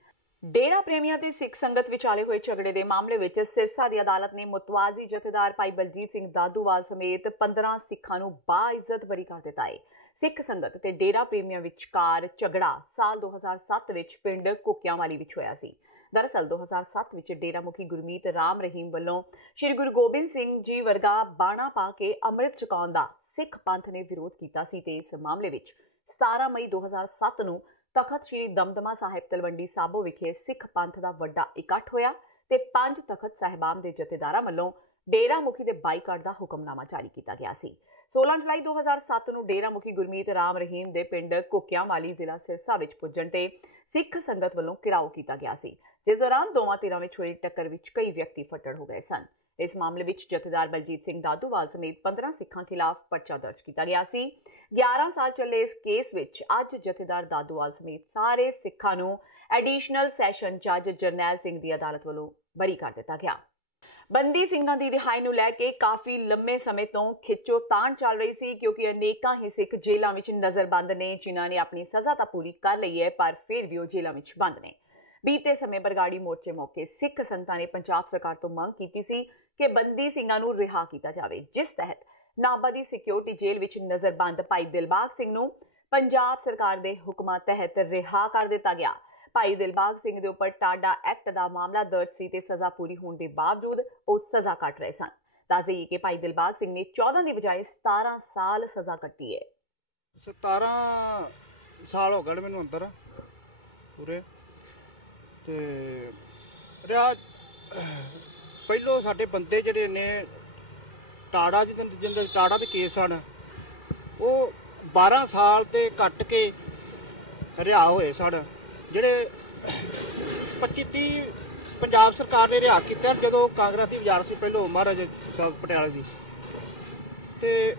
ਡੇਰਾ ਪ੍ਰੇਮੀਆਂ ਤੇ ਸਿੱਖ ਸੰਗਤ ਵਿਚਾਲੇ ਹੋਏ ਝਗੜੇ ਦੇ ਮਾਮਲੇ ਵਿੱਚ ਸਿਰਸਾ ਦੀ ਅਦਾਲਤ ਨੇ ਮੁਤਵਾਜ਼ੀ ਜਥੇਦਾਰ ਭਾਈ ਬਲਜੀਤ ਸਿੰਘ ਦਾਦੂਵਾਲ ਸਮੇਤ 15 ਸਿੱਖਾਂ ਨੂੰ ਬਾਇੱਜ਼ਤ ਬਰੀ ਕਰ ਦਿੱਤਾ ਹੈ। ਸਿੱਖ ਸੰਗਤ ਤੇ ਡੇਰਾ ਪ੍ਰੇਮੀਆਂ ਵਿਚਕਾਰ ਝਗੜਾ ਸਾਲ 2007 ਵਿੱਚ ਪਿੰਡ ਕੋਕਿਆਂਵਾਲੀ ਵਿੱਚ ਹੋਇਆ ਸੀ। ਦਰਅਸਲ 2007 ਵਿੱਚ ਡੇਰਾ ਮੁਖੀ ਗੁਰਮੀਤ ਰਾਮ ਰਹੀਮ ਵੱਲੋਂ ਸ਼੍ਰੀ ਗੁਰੂ ਗੋਬਿੰਦ ਸਿੰਘ ਜੀ ਵਰਗਾ ਬਾਣਾ ਪਾ ਕੇ ਅੰਮ੍ਰਿਤ ਛਕਾਉਣ ਦਾ ਸਿੱਖ ਪੰਥ ਨੇ ਵਿਰੋਧ ਕੀਤਾ ਸੀ ਤੇ ਇਸ ਮਾਮਲੇ ਵਿੱਚ 17 ਮਈ 2007 ਨੂੰ ਤਖਤ ਸ਼੍ਰੀ ਦਮਦਮਾ ਸਾਹਿਬ ਤਲਵੰਡੀ ਸਾਬੋ ਵਿਖੇ ਸਿੱਖ ਪੰਥ ਦਾ ਵੱਡਾ ਇਕੱਠ ਹੋਇਆ ਤੇ 5 ਤਖਤ ਸਾਹਿਬਾਨ ਦੇ ਜਥੇਦਾਰਾਂ ਵੱਲੋਂ ਡੇਰਾ ਮੁਖੀ ਦੇ ਬਾਈਕਾਟ ਦਾ ਹੁਕਮਨਾਮਾ ਜਾਰੀ ਕੀਤਾ ਗਿਆ ਸੀ। 16 ਜੁਲਾਈ 2007 ਨੂੰ ਡੇਰਾ ਮੁਖੀ ਗੁਰਮੀਤ ਰਾਮ ਰਹੀਮ ਦੇ ਪਿੰਡ ਕੋਕਿਆਂਵਾਲੀ ਜ਼ਿਲ੍ਹਾ ਸਿਰਸਾ ਵਿੱਚ ਪੁੱਜਣ ਤੇ ਸਿੱਖ ਸੰਗਤ ਵੱਲੋਂ ਘਿਰਾਓ ਕੀਤਾ ਗਿਆ ਸੀ, ਜਿਸ ਦੌਰਾਨ ਦੋਵਾਂ ਧਿਰਾਂ ਵਿੱਚ ਹੋਈ ਟੱਕਰ ਵਿੱਚ ਕਈ ਵਿਅਕਤੀ ਫੱਟੜ ਹੋ ਗਏ ਸਨ। ਇਸ ਮਾਮਲੇ ਵਿੱਚ ਜਥੇਦਾਰ ਬਲਜੀਤ ਸਿੰਘ ਦਾਦੂਵਾਲ ਸਮੇਤ 15 ਸਿੱਖਾਂ ਖਿਲਾਫ ਪਰਚਾ ਦਰਜ ਕੀਤਾ ਗਿਆ ਸੀ। 11 ਸਾਲ ਚੱਲੇ ਇਸ ਕੇਸ ਵਿੱਚ ਅੱਜ ਜਥੇਦਾਰ ਦਾਦੂਵਾਲ ਸਮੇਤ ਸਾਰੇ ਸਿੱਖਾਂ ਨੂੰ ਐਡੀਸ਼ਨਲ ਸੈਸ਼ਨ ਜੱਜ ਜਰਨੈਲ ਸਿੰਘ ਦੀ ਅਦਾਲਤ ਵੱਲੋਂ ਬਰੀ ਕਰ ਦਿੱਤਾ ਗਿਆ। ਬੰਦੀ ਸਿੰਘਾਂ ਦੀ ਰਿਹਾਈ ਨੂੰ ਲੈ ਕੇ ਕਾਫੀ ਲੰਮੇ ਸਮੇਂ ਤੋਂ ਖਿੱਚੋਤਾਣ ਚੱਲ ਰਹੀ ਸੀ, ਕਿਉਂਕਿ ਅਨੇਕਾਂ ਹੀ ਸਿੱਖ ਜੇਲ੍ਹਾਂ ਵਿੱਚ ਨਜ਼ਰਬੰਦ ਨੇ, ਜਿਨ੍ਹਾਂ ਨੇ ਆਪਣੀ ਸਜ਼ਾ ਤਾਂ ਪੂਰੀ ਕਰ ਲਈ ਹੈ ਪਰ ਫਿਰ ਵੀ ਉਹ ਜੇਲ੍ਹਾਂ ਵਿੱਚ ਬੰਦ ਨੇ। ਬੀਤੇ ਸਮੇਂ ਬਰਗਾੜੀ ਮੋਰਚੇ ਮੌਕੇ ਸਿੱਖ ਸੰਗਤਾਂ ਨੇ ਪੰਜਾਬ ਸਰਕਾਰ ਤੋਂ ਮੰਗ ਕੀਤੀ ਸੀ ਕਿ ਬੰਦੀ ਸਿੰਘਾਂ ਨੂੰ ਰਿਹਾ ਕੀਤਾ ਜਾਵੇ, ਜਿਸ ਤਹਿਤ ਨਾਭਾ ਦੀ ਸਿਕਿਉਰਿਟੀ ਜੇਲ੍ਹ ਵਿੱਚ ਨਜ਼ਰਬੰਦ ਭਾਈ ਦਿਲਬਾਗ ਸਿੰਘ ਨੂੰ ਪੰਜਾਬ ਸਰਕਾਰ ਦੇ ਹੁਕਮਾਂ ਤਹਿਤ ਰਿਹਾ ਕਰ ਦਿੱਤਾ ਗਿਆ। ਭਾਈ ਦਿਲਬਾਗ ਸਿੰਘ ਦੇ ਉੱਪਰ ਟਾਡਾ ਐਕਟ ਦਾ ਮਾਮਲਾ ਦਰਜ ਸੀ ਤੇ ਸਜ਼ਾ ਪੂਰੀ ਹੋਣ ਦੇ ਬਾਵਜੂਦ ਉਹ ਸਜ਼ਾ ਕੱਟ ਰਹੇ ਸਨ। ਦੱਸ ਦੇਈਏ ਕਿ ਭਾਈ ਦਿਲਬਾਗ ਸਿੰਘ ਨੇ 14 ਦੀ ਬਜਾਏ 17 ਸਾਲ ਸਜ਼ਾ ਕੱਟੀ ਹੈ। 17 ਸਾਲ ਹੋ ਗਏ ਮੈਨੂੰ ਅੰਦਰ ਪੂਰੇ ਤੇ ਰਿਹਾ। ਪਹਿਲੋਂ ਸਾਡੇ ਬੰਦੇ ਜਿਹੜੇ ਨੇ ਟਾੜਾ ਜਿੰਦੇ ਟਾੜਾ ਦੇ ਕੇਸ ਹਨ ਉਹ 12 ਸਾਲ ਤੇ ਕੱਟ ਕੇ ਰਿਹਾ ਹੋਏ ਸਨ। ਜਿਹੜੇ 25-30 ਪੰਜਾਬ ਸਰਕਾਰ ਨੇ ਰਿਹਾ ਕੀਤਾ ਜਦੋਂ ਕਾਂਗਰਸ ਦੀ ਵਜ਼ਾਰਤ ਸੀ ਪਹਿਲੋਂ ਮਹਾਰਾਜਾ ਪਟਿਆਲੇ ਦੀ, ਤੇ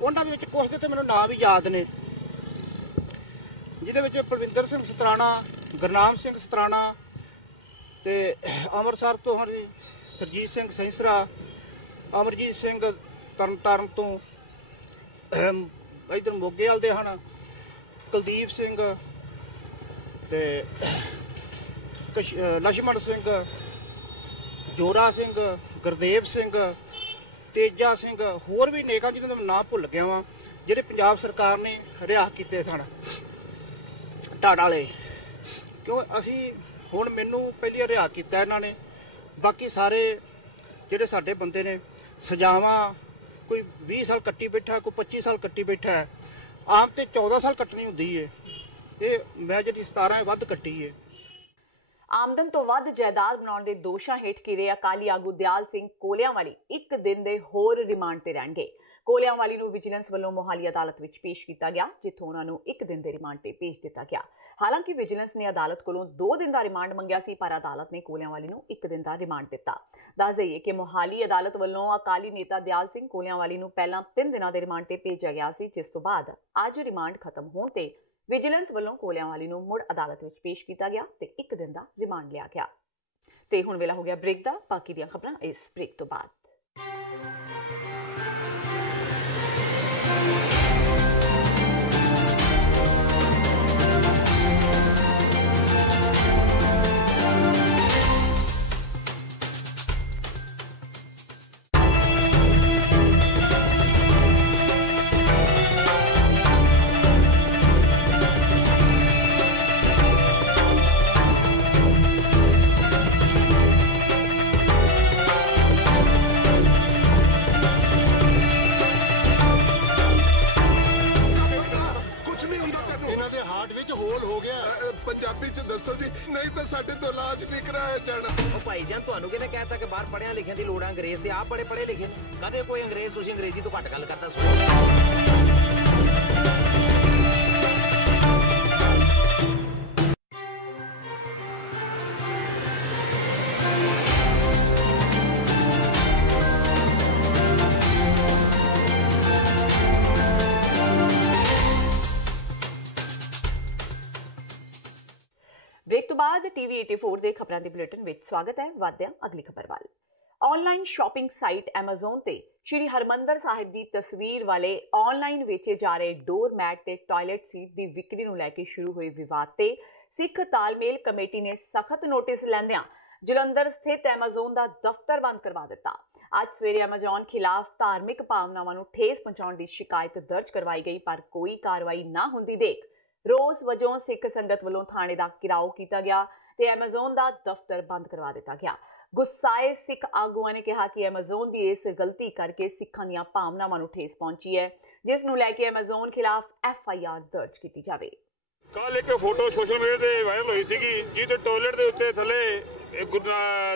ਉਹਨਾਂ ਦੇ ਵਿੱਚ ਕੁਝ ਦੇ ਤੇ ਮੈਨੂੰ ਨਾਂ ਵੀ ਯਾਦ ਨੇ, ਜਿਹਦੇ ਵਿੱਚ ਪਰਵਿੰਦਰ ਸਿੰਘ ਸਤਰਾਣਾ, ਗੁਰਨਾਮ ਸਿੰਘ ਸਤਰਾਣਾ ਤੇ ਅੰਮ੍ਰਿਤਸਰ ਤੋਂ ਸਰਜੀਤ ਸਿੰਘ ਸੈਂਸਰਾ, ਅਮਰਜੀਤ ਸਿੰਘ ਤਰਨਤਾਰਨ ਤੋਂ, ਇੱਧਰ ਮੋਗੇ ਵਾਲ ਦੇ ਹਨ ਕੁਲਦੀਪ ਸਿੰਘ ਤੇ ਲਛਮਣ ਸਿੰਘ, ਜੋਰਾ ਸਿੰਘ, ਗੁਰਦੇਵ ਸਿੰਘ, ਤੇਜਾ ਸਿੰਘ, ਹੋਰ ਵੀ ਨੇਕਾਂ ਜਿਹਨਾਂ ਦਾ ਨਾਂ ਭੁੱਲ ਗਿਆ ਵਾ, ਜਿਹੜੇ ਪੰਜਾਬ ਸਰਕਾਰ ਨੇ ਰਿਹਾ ਕੀਤੇ ਸਨ ਟਾੜਾ ਵਾਲੇ। ਕਿਉਂ ਅਸੀਂ ਹੁਣ ਮੈਨੂੰ ਪਹਿਲੀ ਰਿਹਾ ਕੀਤਾ ਇਹਨਾਂ ਨੇ, ਬਾਕੀ ਸਾਰੇ ਜਿਹੜੇ ਸਾਡੇ ਬੰਦੇ ਨੇ ਸਜ਼ਾਵਾਂ ਕੋਈ 20 ਸਾਲ ਕੱਟੀ ਬੈਠਾ, ਕੋਈ 25 ਸਾਲ ਕੱਟੀ ਬੈਠਾ ਹੈ। ਆਮ ਤੇ 14 ਸਾਲ ਕੱਟਣੀ ਹੁੰਦੀ ਹੈ, ਇਹ ਮੈਂ ਜਿਹੜੀ 17 ਵੱਧ ਕੱਟੀ ਹੈ। ਆਮਦਨ ਤੋਂ ਵੱਧ ਜਾਇਦਾਦ ਬਣਾਉਣ ਦੇ ਦੋਸ਼ਾਂ ਹੇਠ ਘਿਰੇ ਅਕਾਲੀ ਆਗੂ ਦਿਆਲ ਸਿੰਘ ਕੋਲਿਆਂਵਾਲੀ 1 ਦਿਨ ਦੇ ਹੋਰ ਰਿਮਾਂਡ ਤੇ ਰਹਿਣਗੇ। ਕੋਲਿਆਂਵਾਲੀ ਨੂੰ ਵਿਜੀਲੈਂਸ ਵੱਲੋਂ ਮੋਹਾਲੀ ਅਦਾਲਤ ਵਿੱਚ ਪੇਸ਼ ਕੀਤਾ ਗਿਆ, ਜਿੱਥੋਂ ਉਹਨਾਂ ਨੂੰ 1 ਦਿਨ ਦੇ ਰਿਮਾਂਡ ਤੇ ਭੇਜ ਦਿੱਤਾ ਗਿਆ। ਹਾਲਾਂਕਿ ਵਿਜੀਲੈਂਸ ਨੇ ਅਦਾਲਤ ਕੋਲੋਂ 2 ਦਿਨ ਦਾ ਰਿਮਾਂਡ ਮੰਗਿਆ ਸੀ, ਪਰ ਅਦਾਲਤ ਨੇ ਕੋਲਿਆਂਵਾਲੀ ਨੂੰ 1 ਦਿਨ ਦਾ ਰਿਮਾਂਡ ਦਿੱਤਾ। ਦੱਸ ਦੇਈਏ ਕਿ ਮੋਹਾਲੀ ਅਦਾਲਤ ਵੱਲੋਂ ਅਕਾਲੀ ਨੇਤਾ ਦਿਆਲ ਸਿੰਘ ਕੋਲਿਆਂਵਾਲੀ ਨੂੰ ਪਹਿਲਾਂ 3 ਦਿਨਾਂ ਦੇ ਰਿਮਾਂਡ ਤੇ ਭੇਜਿਆ ਗਿਆ ਸੀ, ਜਿਸ ਤੋਂ ਬਾਅਦ ਅੱਜ ਰਿਮਾਂਡ ਖਤਮ ਹੋਣ ਤੇ ਵਿਜੀਲੈਂਸ ਵੱਲੋਂ ਕੋਲਿਆਂਵਾਲੀ ਨੂੰ ਮੁੜ ਅਦਾਲਤ ਵਿੱਚ ਪੇਸ਼ ਕੀਤਾ ਗਿਆ ਤੇ 1 ਦਿਨ ਦਾ ਰਿਮਾਂਡ ਲਿਆ ਗਿਆ। ਤੇ ਹੁਣ ਵੇਲਾ ਹੋ ਗਿਆ ਬ੍ਰੇਕ ਦਾ। ਬਾਕੀ ਦੀਆਂ ਖਬਰਾਂ ਇਸ ਬ੍ਰੇਕ ਤੋਂ ਬਾਅਦ। ਪੰਜਾਬੀ ਚ ਦੱਸੋ ਜੀ, ਨਹੀਂ ਤਾਂ ਸਾਡੇ ਤੋਂ ਇਲਾਜ ਨਹੀਂ ਕਰਾਇਆ ਜਾਣਾ। ਉਹ ਭਾਈ ਜਾਨ, ਤੁਹਾਨੂੰ ਕਿਹਨੇ ਕਹਿਤਾ ਕਿ ਬਾਹਰ ਪੜ੍ਹਿਆ ਲਿਖਿਆ ਦੀ ਲੋੜ ਹੈ? ਅੰਗਰੇਜ਼ ਤੇ ਆਪ ਬੜੇ ਪੜ੍ਹੇ ਲਿਖੇ। ਕਦੇ ਕੋਈ ਅੰਗਰੇਜ਼ ਤੁਸੀਂ ਅੰਗਰੇਜ਼ੀ ਤੋਂ ਘੱਟ ਗੱਲ ਕਰਦਾ ਸੁਣੋ? ਬ੍ਰੇਕ ਤੋਂ ਬਾਅਦ ਟੀਵੀ 84 ਦੇ ਖਬਰਾਂ ਦੇ ਬੁਲੇਟਿਨ ਵਿੱਚ ਸਵਾਗਤ ਹੈ। ਵਧਦੇ ਹਾਂ ਅਗਲੀ ਖਬਰ ਵੱਲ। ਆਨਲਾਈਨ ਸ਼ਾਪਿੰਗ ਸਾਈਟ ਐਮਾਜ਼ੋਨ ਤੇ ਸ਼੍ਰੀ ਹਰਮੰਦਰ ਸਾਹਿਬ ਦੀ ਤਸਵੀਰ ਵਾਲੇ ਆਨਲਾਈਨ ਵੇਚੇ ਜਾ ਰਹੇ ਡੋਰ ਮੈਟ ਤੇ ਟਾਇਲਟ ਸੀਟ ਦੀ ਵਿਕਰੀ ਨੂੰ ਲੈ ਕੇ ਸ਼ੁਰੂ ਹੋਏ ਵਿਵਾਦ ਤੇ ਸਿੱਖ ਤਾਲਮੇਲ ਕਮੇਟੀ ਨੇ ਸਖਤ ਨੋਟਿਸ ਲੈਂਦਿਆਂ ਜਲੰਧਰ ਸਥਿਤ ਐਮਾਜ਼ੋਨ ਦਾ ਦਫ਼ਤਰ ਬੰਦ ਕਰਵਾ ਦਿੱਤਾ। ਅੱਜ ਸਵੇਰੇ ਐਮਾਜ਼ੋਨ ਖਿਲਾਫ ਧਾਰਮਿਕ ਭਾਵਨਾਵਾਂ ਨੂੰ ਠੇਸ ਪਹੁੰਚਾਉਣ ਦੀ ਸ਼ਿਕਾਇਤ ਦਰਜ ਕਰਵਾਈ ਗਈ, ਪਰ ਕੋਈ ਕਾਰਵਾਈ ਨਾ ਹੁੰਦੀ ਦੇਖ ਰੋਜ਼ ਵਜੋਂ ਸਿੱਖ ਸੰਗਤ ਵੱਲੋਂ ਥਾਣੇ ਦਾ ਘਿਰਾਓ ਕੀਤਾ ਗਿਆ ਤੇ ਐਮਾਜ਼ੋਨ ਦਾ ਦਫ਼ਤਰ ਬੰਦ ਕਰਵਾ ਦਿੱਤਾ ਗਿਆ। ਗੁੱਸਾਏ ਸਿੱਖ ਆਗੂਆਂ ਨੇ ਕਿਹਾ ਕਿ ਐਮਾਜ਼ੋਨ ਦੀ ਇਸ ਗਲਤੀ ਕਰਕੇ ਸਿੱਖਾਂ ਦੀਆਂ ਭਾਵਨਾਵਾਂ ਨੂੰ ਠੇਸ ਪਹੁੰਚੀ ਹੈ, ਜਿਸ ਨੂੰ ਲੈ ਕੇ ਐਮਾਜ਼ੋਨ ਖਿਲਾਫ FIR ਦਰਜ ਕੀਤੀ ਜਾਵੇ। ਕੱਲ ਇੱਕ ਫੋਟੋ ਸੋਸ਼ਲ ਮੀਡੀਆ ਤੇ ਵਾਇਰਲ ਹੋਈ ਸੀਗੀ, ਜਿਹਦੇ ਟਾਇਲਟ ਦੇ ਉੱਤੇ ਥੱਲੇ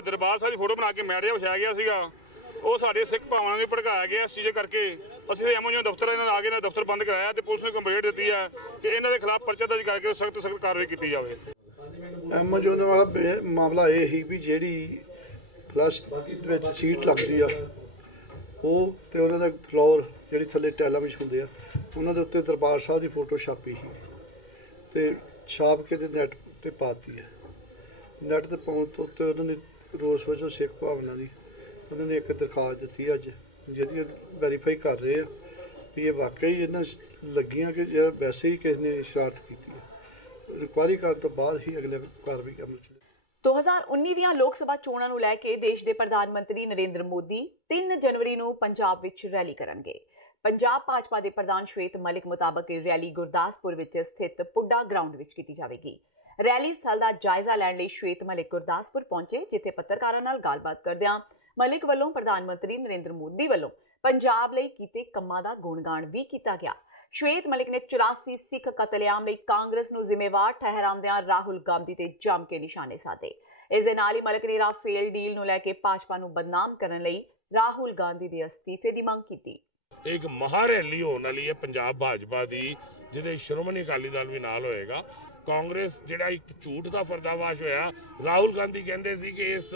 ਦਰਬਾਰ ਸਾਹਿਬ ਦੀ ਫੋਟੋ ਬਣਾ ਕੇ ਮੈਟ ਜਿਹਾ ਵਿਛਾਇਆ ਗਿਆ ਸੀਗਾ। ਉਹ ਸਾਡੇ ਸਿੱਖ ਭਾਵਨਾ ਨੂੰ ਭੜਕਾਇਆ ਗਿਆ। ਇਸ ਚੀਜ਼ ਕਰਕੇ ਅਸੀਂ ਐਮਾਜ਼ੋਨ ਦਫ਼ਤਰ ਇਹਨਾਂ ਨਾਲ ਆ ਕੇ ਇਹਨਾਂ ਦਫ਼ਤਰ ਬੰਦ ਕਰਾਇਆ ਤੇ ਪੁਲਿਸ ਨੇ ਕੰਪਲੇਂਟ ਦਿੱਤੀ ਹੈ ਕਿ ਇਹਨਾਂ ਦੇ ਖਿਲਾਫ ਪਰਚਾ ਦਰਜ ਕਰਕੇ ਸਖਤ ਕਾਰਵਾਈ ਕੀਤੀ ਜਾਵੇ। ਐਮਾਜ਼ੋਨ ਵਾਲਾ ਮਾਮਲਾ ਇਹ ਹੀ ਵੀ ਜਿਹੜੀ ਫਲਸ਼ ਵਿੱਚ ਸੀਟ ਲੱਗਦੀ ਆ ਉਹ ਤੇ ਉਹਨਾਂ ਦਾ ਫਲੋਰ ਜਿਹੜੀ ਥੱਲੇ ਟੈਲਾਂ ਵਿੱਚ ਹੁੰਦੇ ਆ ਉਹਨਾਂ ਦੇ ਉੱਤੇ ਦਰਬਾਰ ਸਾਹਿਬ ਦੀ ਫੋਟੋ ਛਾਪੀ ਸੀ ਤੇ ਛਾਪ ਕੇ ਤੇ ਨੈਟ ਤੇ ਪਾਤੀ ਹੈ। ਨੈਟ ਤੇ ਪਾਉਣ ਤੋਂ ਉੱਤੇ ਉਹਨਾਂ ਨੇ ਰੋਸ ਵਜੋਂ ਸਿੱਖ ਭਾਵਨਾ ਦੀ ਉਹਨਾਂ ਨੇ ਇੱਕ ਦਰਖਾਸਤ ਦਿੱਤੀ ਅੱਜ, ਜਿਹਦੀ ਵੈਰੀਫਾਈ ਕਰ ਰਹੇ ਆ ਵੀ ਇਹ ਵਾਕਈ ਇਹਨਾਂ ਲੱਗੀਆਂ ਕਿ ਜਾਂ ਵੈਸੇ ਹੀ ਕਿਸੇ ਨੇ ਸ਼ਰਾਰਤ ਕੀਤੀ ਹੈ। ਇਨਕੁਆਇਰੀ ਕਰਨ ਤੋਂ ਬਾਅਦ ਹੀ ਅਗਲੇ ਕਾਰਵਾਈ ਅਮਲ ਚ। 2019 ਦੀਆਂ ਲੋਕ ਸਭਾ ਚੋਣਾਂ ਨੂੰ ਲੈ ਕੇ ਦੇਸ਼ ਦੇ ਪ੍ਰਧਾਨ ਮੰਤਰੀ ਨਰਿੰਦਰ ਮੋਦੀ 3 ਜਨਵਰੀ ਨੂੰ ਪੰਜਾਬ ਵਿੱਚ ਰੈਲੀ ਕਰਨਗੇ। ਪੰਜਾਬ ਭਾਜਪਾ ਦੇ ਪ੍ਰਧਾਨ ਸ਼ਵੇਤ ਮਲਿਕ ਮੁਤਾਬਕ ਇਹ ਰੈਲੀ ਗੁਰਦਾਸਪੁਰ ਵਿੱਚ ਸਥਿਤ ਪੁੱਡਾ ਗਰਾਊਂਡ ਵਿੱਚ ਕੀਤੀ ਜਾਵੇਗੀ। ਰੈਲੀ ਸਥਲ ਦਾ ਜਾਇਜ਼ਾ ਲੈਣ ਲਈ ਸ਼ਵੇਤ ਮਲਿਕ ਗੁਰਦਾਸਪੁਰ ਪਹੁੰਚੇ, ਜਿੱਥੇ ਪੱਤਰਕਾਰਾਂ ਨਾਲ ਗੱਲਬਾਤ ਕਰਦਿਆਂ ਮਲਿਕ ਵੱਲੋਂ ਪ੍ਰਧਾਨ ਮੰਤਰੀ ਨਰਿੰਦਰ ਮੋਦੀ ਵੱਲੋਂ ਪੰਜਾਬ ਲਈ ਕੀਤੇ ਕੰਮਾਂ ਦਾ ਗੁਣਗਾਨ ਵੀ ਕੀਤਾ ਗਿਆ। ਸ਼ਵੇਤ ਮਲਿਕ ਨੇ 84 ਸਿੱਖ ਕਤਲੇਆਮ ਲਈ ਕਾਂਗਰਸ ਨੂੰ ਜ਼ਿੰਮੇਵਾਰ ਠਹਿਰਾਉਂਦਿਆਂ ਰਾਹੁਲ ਗਾਂਧੀ ਤੇ ਜੰਮ ਕੇ ਨਿਸ਼ਾਨੇ ਸਾਧੇ। ਇਸ ਦੇ ਨਾਲ ਹੀ ਮਲਿਕ ਨੇ ਰਾਫੇਲ ਡੀਲ ਨੂੰ ਲੈ ਕੇ ਭਾਜਪਾ ਨੂੰ ਬਦਨਾਮ ਕਰਨ ਲਈ ਰਾਹੁਲ ਗਾਂਧੀ ਦੇ ਅਸਤੀਫੇ ਦੀ ਮੰਗ ਕੀਤੀ। एक महारैली होने वाली है पंजाब भाजपा की, जिहदे श्रोमणी अकाली दल भी नाल होएगा। कांग्रेस जिहड़ा एक झूठ का पर्दाफाश होया, राहुल गांधी कहंदे सी कि इस